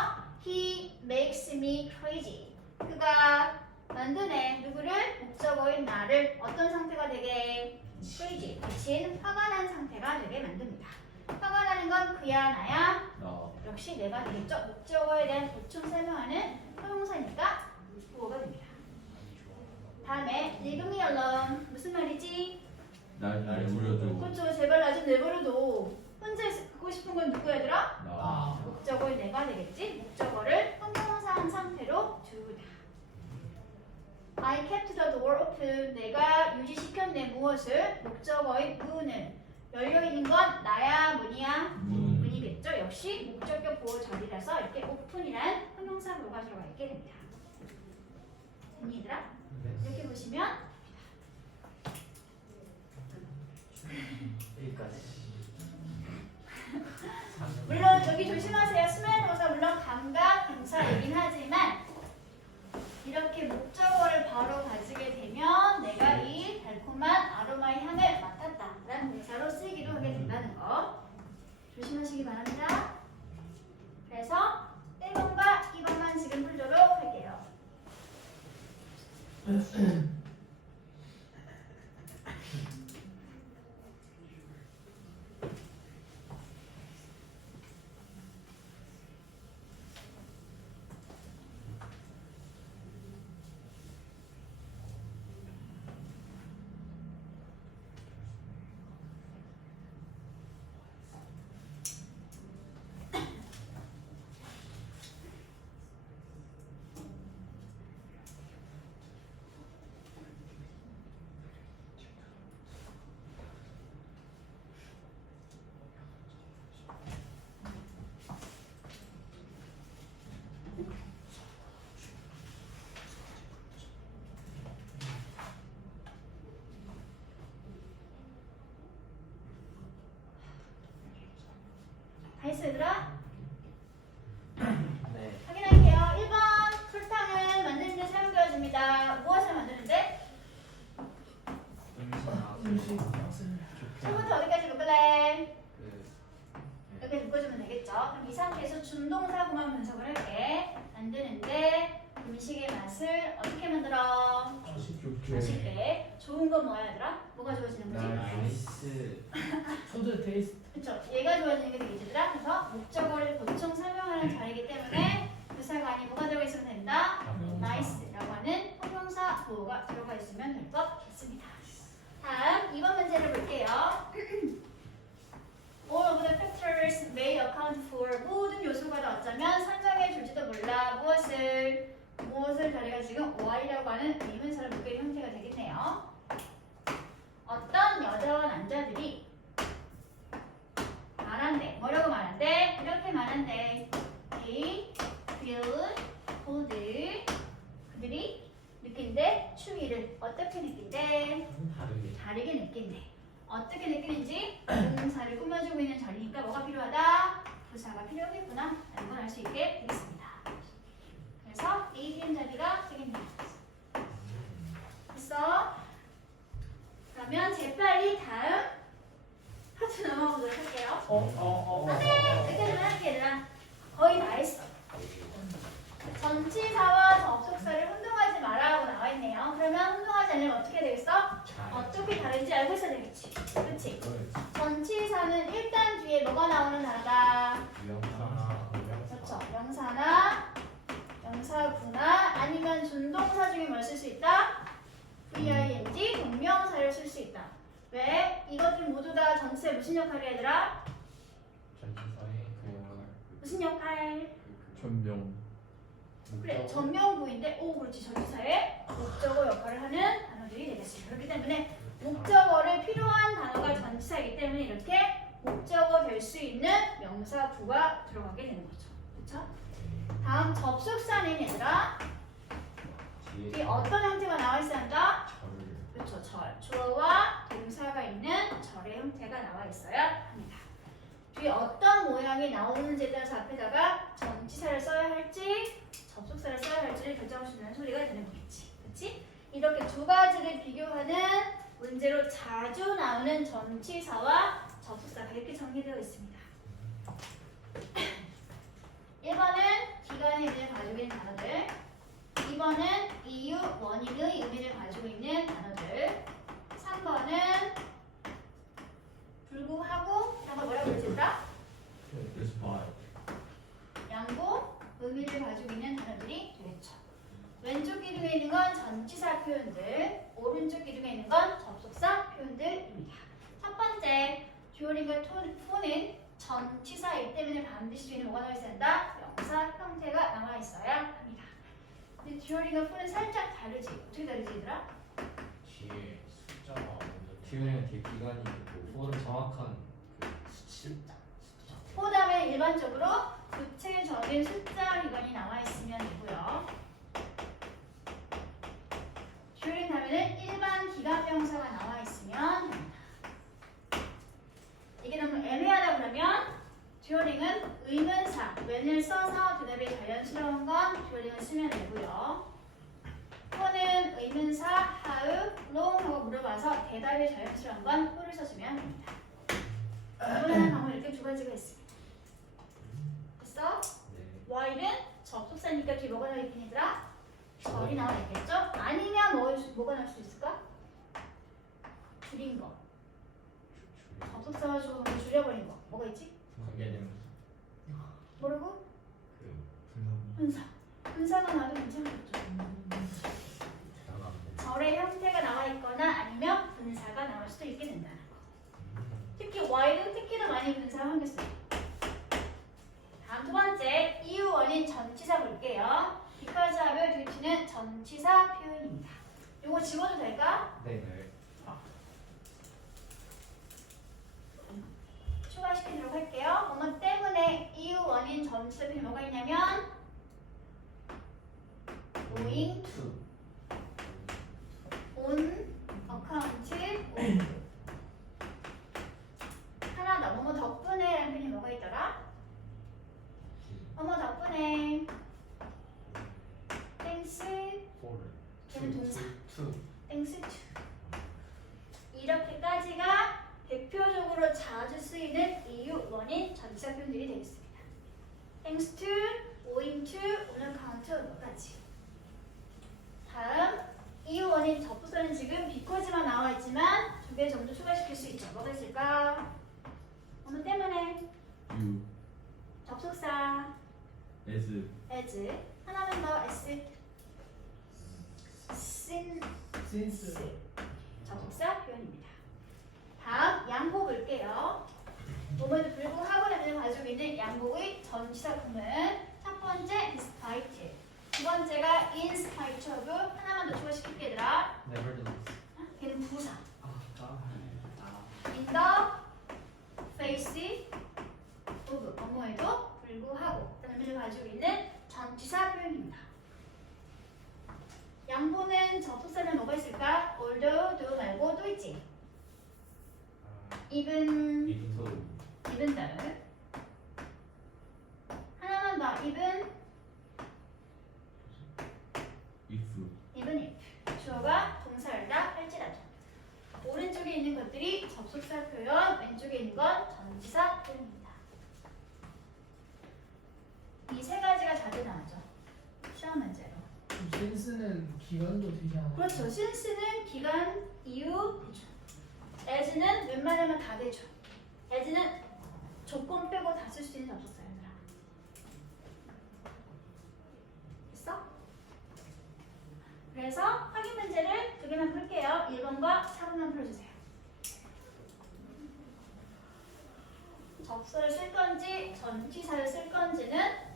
he makes me crazy. 그가 만드네 누구를? 목적어인 나를 어떤 상태가 되게? crazy. 미친 화가 난 상태가 되게 만듭니다. 화가 나는 건 그야 나야? 나 역시 내가 되겠죠. 목적어에 대한 보충 설명하는 형용사니까 부호가 됩니다. 다음에 leave me alone 무슨 말이지? 날 내버려두고 그렇죠. 제발 나 좀 내버려둬. 혼자 있고 싶은 건 누구 얘들아? 나 목적어인 내가 되겠지. 목적어를 형용사한 상태로 두다. I kept the door open. 내가 유지시켰네 무엇을? 목적어인 문을. 열려있는 건 나야 문이야? 문이겠죠. 역시 목적격 보호 자리라서 이렇게 오픈이란 형용사 보호가 들어가 있게 됩니다. 됐니 얘들아? 이렇게 보시면 여기까지. 물론 여기 조심하세요. 스멜 동사 물론 감각 동사이긴 하지만 이렇게 목적어를 바로 가지게 되면 내가 이 달콤한 아로마의 향을 맡았다라는 동사로 쓰이기도 하게 된다는 거 조심하시기 바랍니다. 그래서 1번과 2번만 지금 풀도록 할게요. 됐어 얘들아? 네. 확인할게요. 1번 설탕을 만드는데 사용되어집니다. 무엇을 만드는데? 음식 맛을 처음부터 어디까지 묶을래? 그 이렇게 묶어주면 되겠죠. 그럼 이 상태에서 준동사구만 분석을 할게. 만드는데 음식의 맛을 어떻게 만들어? 맛있게. 좋은 건 뭐야 얘들아? 뭐가 좋아지는 거지? 나이스. 푸드 테이스트 그쵸. 얘가 좋아지는 게 되겠지라. 그래서 목적어를 보충 설명하는 자리이기 때문에 부사가 아닌 뭐가 들어가 있으면 된다? 나이스라고 하는 형용사 보호가 들어가 있으면 될 것 같습니다. 다음 2번 문제를 볼게요. All of the factors may account for 모든 요소가 다 어쩌면 설명해 줄지도 몰라 무엇을 자리가 지금 Y라고 하는 의문사를 묶일 형태가 되겠네요. 어떤 여자와 남자들이 말한대. 뭐라고 말한대? 이렇게 말한대. They feel cold. 그들이 느낀대. 추위를 어떻게 느낀대? 다르게 느낀대. 어떻게 느끼는지 동사를 꾸며주고 있는 자리니까 뭐가 필요하다? 부사가 필요하겠구나 라는 걸 알 수 있게 되겠습니다. 그래서 A, B의 자리가 되겠네요. 됐어? 그러면 재빨리 다음 파트 넘어가보도록 할게요. 여기까지만 할게 얘들아. 거의 다 했어. 전치사와 접속사를 혼동하지 말아라고 나와있네요. 그러면 혼동하지 않으면 어떻게 되겠어? 어떻게 다른지 알고 있어야 되겠지. 그치? 전치사는 일단 뒤에 뭐가 나오는 단어다? 그렇죠. 명사나 명사구나 아니면 준동사 중에 뭘 쓸 수 있다? VING 동명사를 쓸 수 있다. 왜? 이것들 모두 다 전치사에 무슨 역할을 해 얘들아? 무슨 역할? 전명. 그래, 전명구인데, 오, 그렇지. 전치사의 목적어 역할을 하는 단어들이 되겠습니다. 그렇기 때문에 목적어를 필요한 단어가 전치사이기 때문에 이렇게 목적어 될 수 있는 명사구가 들어가게 되는 거죠. 그렇죠? 다음 접속사는 얘들아, 뒤에 어떤 형태가 나와 있어야 한다? 그렇죠. 절. 주어와 동사가 있는 절의 형태가 나와 있어야 합니다. 뒤에 어떤 모양이 나오는지에 따라서 앞에다가 전치사를 써야 할지 접속사를 써야 할지를 결정할 수 있는 소리가 되는 거겠지. 그렇지? 이렇게 두 가지를 비교하는 문제로 자주 나오는 전치사와 접속사가 이렇게 정리되어 있습니다. 1번은 기간의 의미를 가지고 있는 단어들, 2번은 이유, 원인의 의미를 가지고 있는 단어들, 3번은 불구하고 이런 걸 뭐라고 그러지더라? 양보, 의미를 가지고 있는 단어들이 되겠죠. 왼쪽 기둥에 있는 건 전치사 표현들, 오른쪽 기둥에 있는 건 접속사 표현들입니다. 첫 번째, 듀오링과 톤은 전치사이기 때문에 반드시 뒤에는 뭐가 나와 있어야 한다? 명사 형태가 나와 있어야 합니다. 근데 듀오링과 톤은 살짝 다르지. 어떻게 다르지 얘들아? 뒤에 숫자가 기운은 뒤에 기간이 있고 후는 정확한 그 수치 그 다음에 일반적으로 구체적인 숫자 기간이 나와 있으면 되고요. 듀오링 다음에는 일반 기간 명사가 나와 있으면 됩니다. 이게 너무 애매하다 그러면 듀오링은 의문사, when을 써서 대답이 자연스러운 건 듀오링을 쓰면 되고요. 또는 의문사 how, long 하고 물어봐서 대답이 자연스러운 건 who를 써주면 됩니다. 이번에는 방법 이렇게 두 가지가 있습니다. 됐어? while은 접속사니까 뒤에 뭐가 나와 있긴 얘들아? 절이 나와 있겠죠? 아니면 뭐가 나올 수 있을까? 줄인 거. 접속사가 주고 줄여버린 거. 뭐가 있지? 관계되면 뭐라고? 그 분사. 분사가 나와도 괜찮겠죠. 절의 형태가 나와 있거나 아니면 분사가 나올 수도 있게 된다는 거. 특히 while은 특히 더 많이 분사를 하겠어요. 다음 두 번째, 이유 원인 전치사 볼게요. because 하면 뒤는 전치사 표현입니다. 이거 집어도 될까? 네. 추가시키도록 할게요. 뭐뭐 때문에 이유 원인 전치사 표현이 뭐가 있냐면 owing to, on account of 하나 더 뭐뭐 덕분에 라는 표현이 뭐가 있더라? since. 접속사 표현입니다. 다음 양복 볼게요. 몸에도 불구하고 라는 가지고 있는 양복의 전치사품은 첫 번째 despite, 두 번째가 in spite of. 하나만 더 추가시킬게 얘들아. Nevertheless. 걔는 부사. 아. in the face of, 뭐에도 불구하고 라는 의미를 가지고 있는 전치사 표현입니다. 양보는 접속사는 뭐가 있을까? although, do 말고 또 있지. even, even though. 하나만 더. even if. 주어가 동사였다 할지라도. 오른쪽에 있는 것들이 접속사 표현, 왼쪽에 있는 건 전치사 표현입니다. 이 세 가지가 자주 나오죠. 시험 문제로. since는 기간도 되지 않아요? 그렇죠. since는 기간, 이유 되죠. as는 웬만하면 다 되죠. as는 조건 빼고 다 쓸 수 있는 접속사였더라. 됐어? 그래서 확인 문제를 두 개만 풀게요. 1번과 4번만 풀어주세요. 접수를 쓸 건지 전치사를 쓸 건지는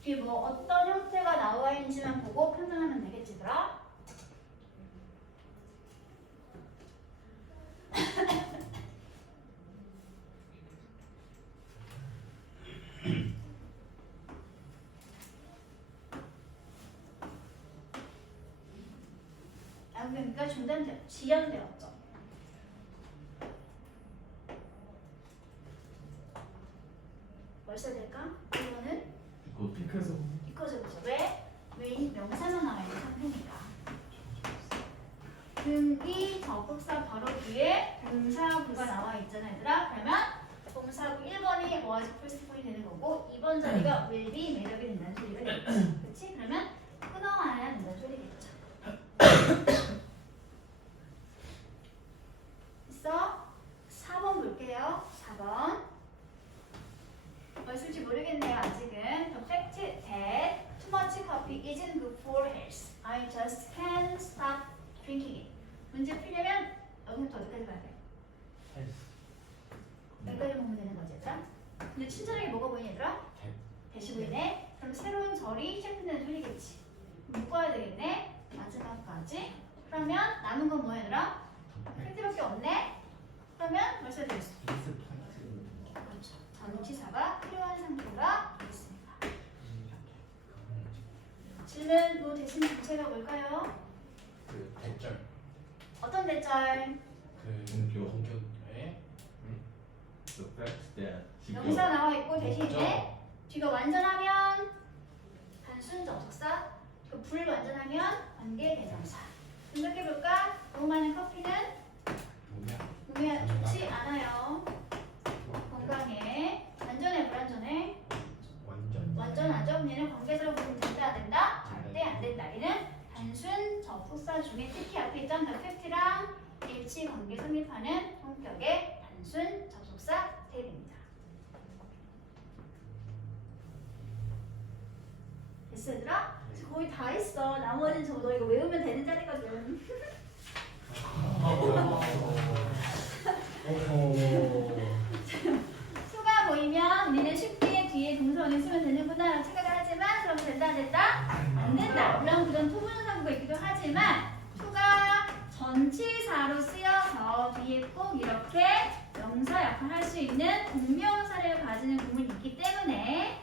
뒤에 뭐 어떤 형태가 나와 있는지만 보고 판단하면 되겠지더라. 그러니까 지연되었죠. 뭘 써야 될까? 이거는 because of. because 왜? 왜 명사만 나와 있는 상태니까. 등이 접속사 바로 뒤에 동사구가 나와 있잖아 얘들아. 그러면 동사구 1번이 was postpon이 되는 거고 2번 자리가 will be 매력이 된다는 소리가 되겠지. 그렇지? 그러면 끊어와야 된다는 소리겠죠. 됐어? 4번 볼게요. 4번. 뭐 쓸지 모르겠네요 아직은. The fact that too much coffee isn't good for health. I just can't stop drinking it. 문제 풀려면 여기부터 어디까지 가야 돼? 여기까지 보면 되는 거지 얘들아. 근데 친절하게 뭐가 보이니 얘들아? 대시 보이네. 그럼 새로운 절이 시작된다는 소리겠지. 묶어야 되겠네. 마지막까지. 그러면 남은 건 뭐야 얘들아? 팩트밖에 없네. 그러면 벌써 됐어. 그렇죠. 전치사가 필요한 상태가 있습니다. 질문 뭐 대신 정체가 뭘까요? 그 대절. 어떤 대절? 공격에 The fact that 명사 나와 있고 대신에 뒤가 완전하면 단순 접속사, 뒤가 불완전하면 관계 대명사. 생각해 볼까? 너무 많은 커피는 몸에 좋지 않아요. 건강에 안전해 불안전해? 완전하죠. 얘는 관계사로 보면 된다 안 된다? 절대 안 된다. 얘는 단순 접속사 중에 특히 앞에 있던 the fact랑 일치 관계 성립하는 성격의 단순 접속사 타입입니다. 됐어 얘들아? 거의 다 했어. 나머지는 너 이거 외우면 되는 자리거든. 수가 보이면 우리는 쉽게 뒤에 동사원을 쓰면 되는구나 생각을 하지만 그럼 된다 안 된다? 안 된다. 물론 그런 토분사구가 있기도 하지만 수가 전치사로 쓰여서 뒤에 꼭 이렇게 명사 역할을 할 수 있는 공명사를 가지는 구문이 있기 때문에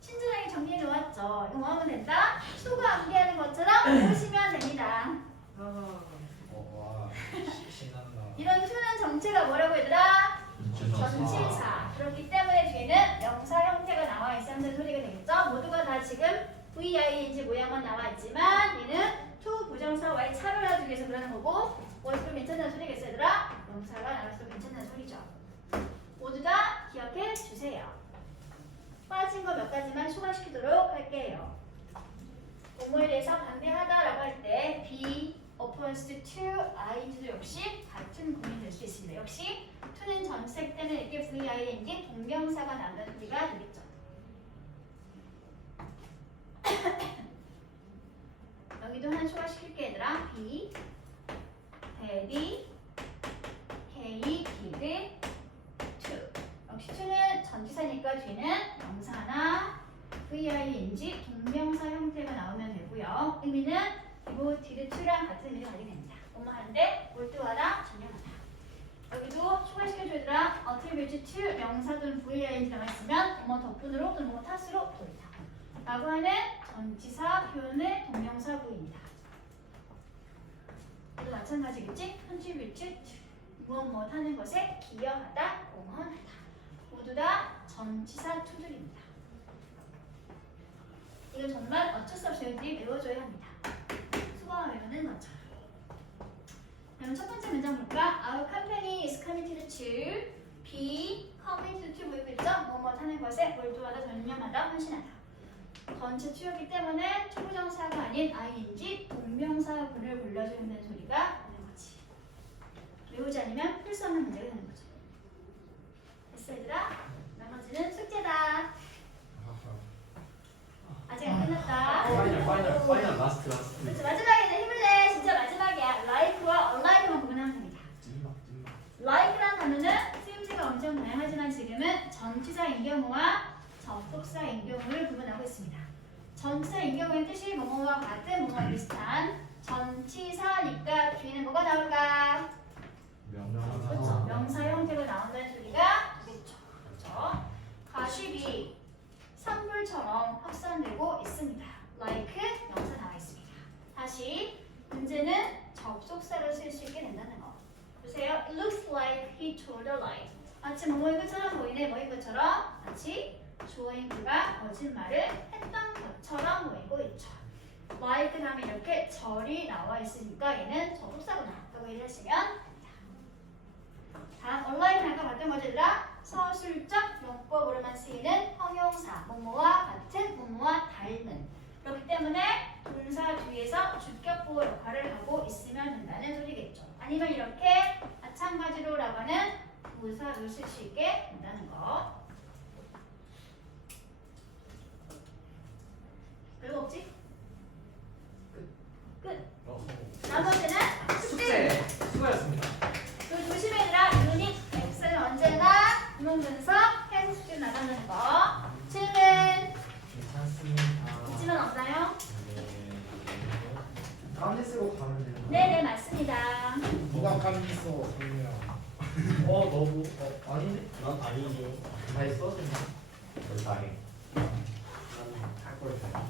친절하게 정리해 놓았죠. 이거 뭐 하면 된다? 수가 암기하는 것처럼 보시면 됩니다. 와 신난다. 이런 수는 정체가 뭐라고 얘들아? 전치사. 그렇기 때문에 뒤에는 명사 형태가 나와 있어야 하는 소리가 되겠죠? 모두가 다 지금 VING 모양만 나와 있지만 얘는 to 부정사와의 차별화하기 위해서 그러는 거고 원수로 괜찮다는 소리겠어 얘들아? 명사가 나올수록 괜찮다는 소리죠. 모두 다 기억해 주세요. 빠진 거 몇 가지만 추가시키도록 할게요. 뭐뭐에 대해서 반대하다라고 할 때 be opposed to ing도 역시 같은 구문이 될 수 있습니다. 역시 to는 전색 때문에 이렇게 VING 동명사가 나는 소리가 되겠죠. 여기도 하나 추가시킬게 얘들아. be 뭐뭐 하는데 몰두하다, 전념하다. 여기도 추가시켜줘야 attribute to 명사 또는 VIN 들어가 있으면 뭐뭐 덕분으로 또는 뭐뭐 탓으로 보인다 라고 하는 전치사 표현의 동명사구입니다. 모두 마찬가지겠지? contribute to 무엇 하는 것에 기여하다, 공헌하다. 모두 다 전치사 투들입니다. 이건 정말 어쩔 수 없이 여러분들이 외워줘야 합니다. 수거와 외우는 것처럼. 그럼 첫 번째 문장 볼까? Our company is committed to be committed to 보이고 있죠? 뭐뭐 하는 것에 몰두하다, 전념하다, 헌신하다. 전체 투였기 때문에 초부정사가 아닌 ing 동명사구를 골라줘야 한다는 소리가 있는 거지. 외우지 않으면 풀 수 없는 문제가 되는 거죠. 됐어 얘들아? 나머지는 숙제다. 아직 안 끝났다. 파이널 라스트. 그렇지, 마지막에 이제 힘을 내. 진짜 마지막이야. like와 unlike만 구분하면 됩니다. like라는 단어는 쓰임새가 엄청 다양하지만 지금은 전치사인 경우와 접속사인 경우를 구분하고 있습니다. 전치사인 경우의 뜻이 뭐뭐와 같은, 뭐뭐와 비슷한 전치사니까 뒤에는 뭐가 나올까? 그렇죠. 명사 형태로 나온다는 소리가 되겠죠. 그렇죠. 가십이 산불처럼 확산되고 있습니다. like 명사 나와 있습니다. 다시 문제는 접속사로 쓸 수 있게 된다는 거. 보세요. It looks like he told a lie. 마치 뭐뭐인 것처럼 보이네. 뭐인 것처럼 마치 주어인그가 거짓말을 했던 것처럼 보이고 있죠. like 다음에 이렇게 절이 나와 있으니까 얘는 접속사구나 라고 얘기하시면 다음 온라인 단과 같은 것들이라 서술적 용법으로만 쓰이는 형용사 뭐뭐와 같은 뭐뭐와 닮은 그렇기 때문에 동사 뒤에서 주격보호 역할을 하고 있으면 된다는 소리겠죠. 아니면 이렇게 마찬가지로 라고 하는 부사를 쓸 수 있게 된다는 거. 별거 없지? 끝. 나머지는 숙제 수고하셨습니다. 그 조심해 얘들아. 유닛 X는 언제나 구문 분석 해석 숙제 나가는 거. 질문 괜찮습니다. 있지는 없나요? 깜지 쓰고 가면 되는 네네 맞습니다. 누가 감기 써 설명. 너무 아닌데? 넌 아니지. 다 했어? 그걸 다 해. 나는 할걸 다.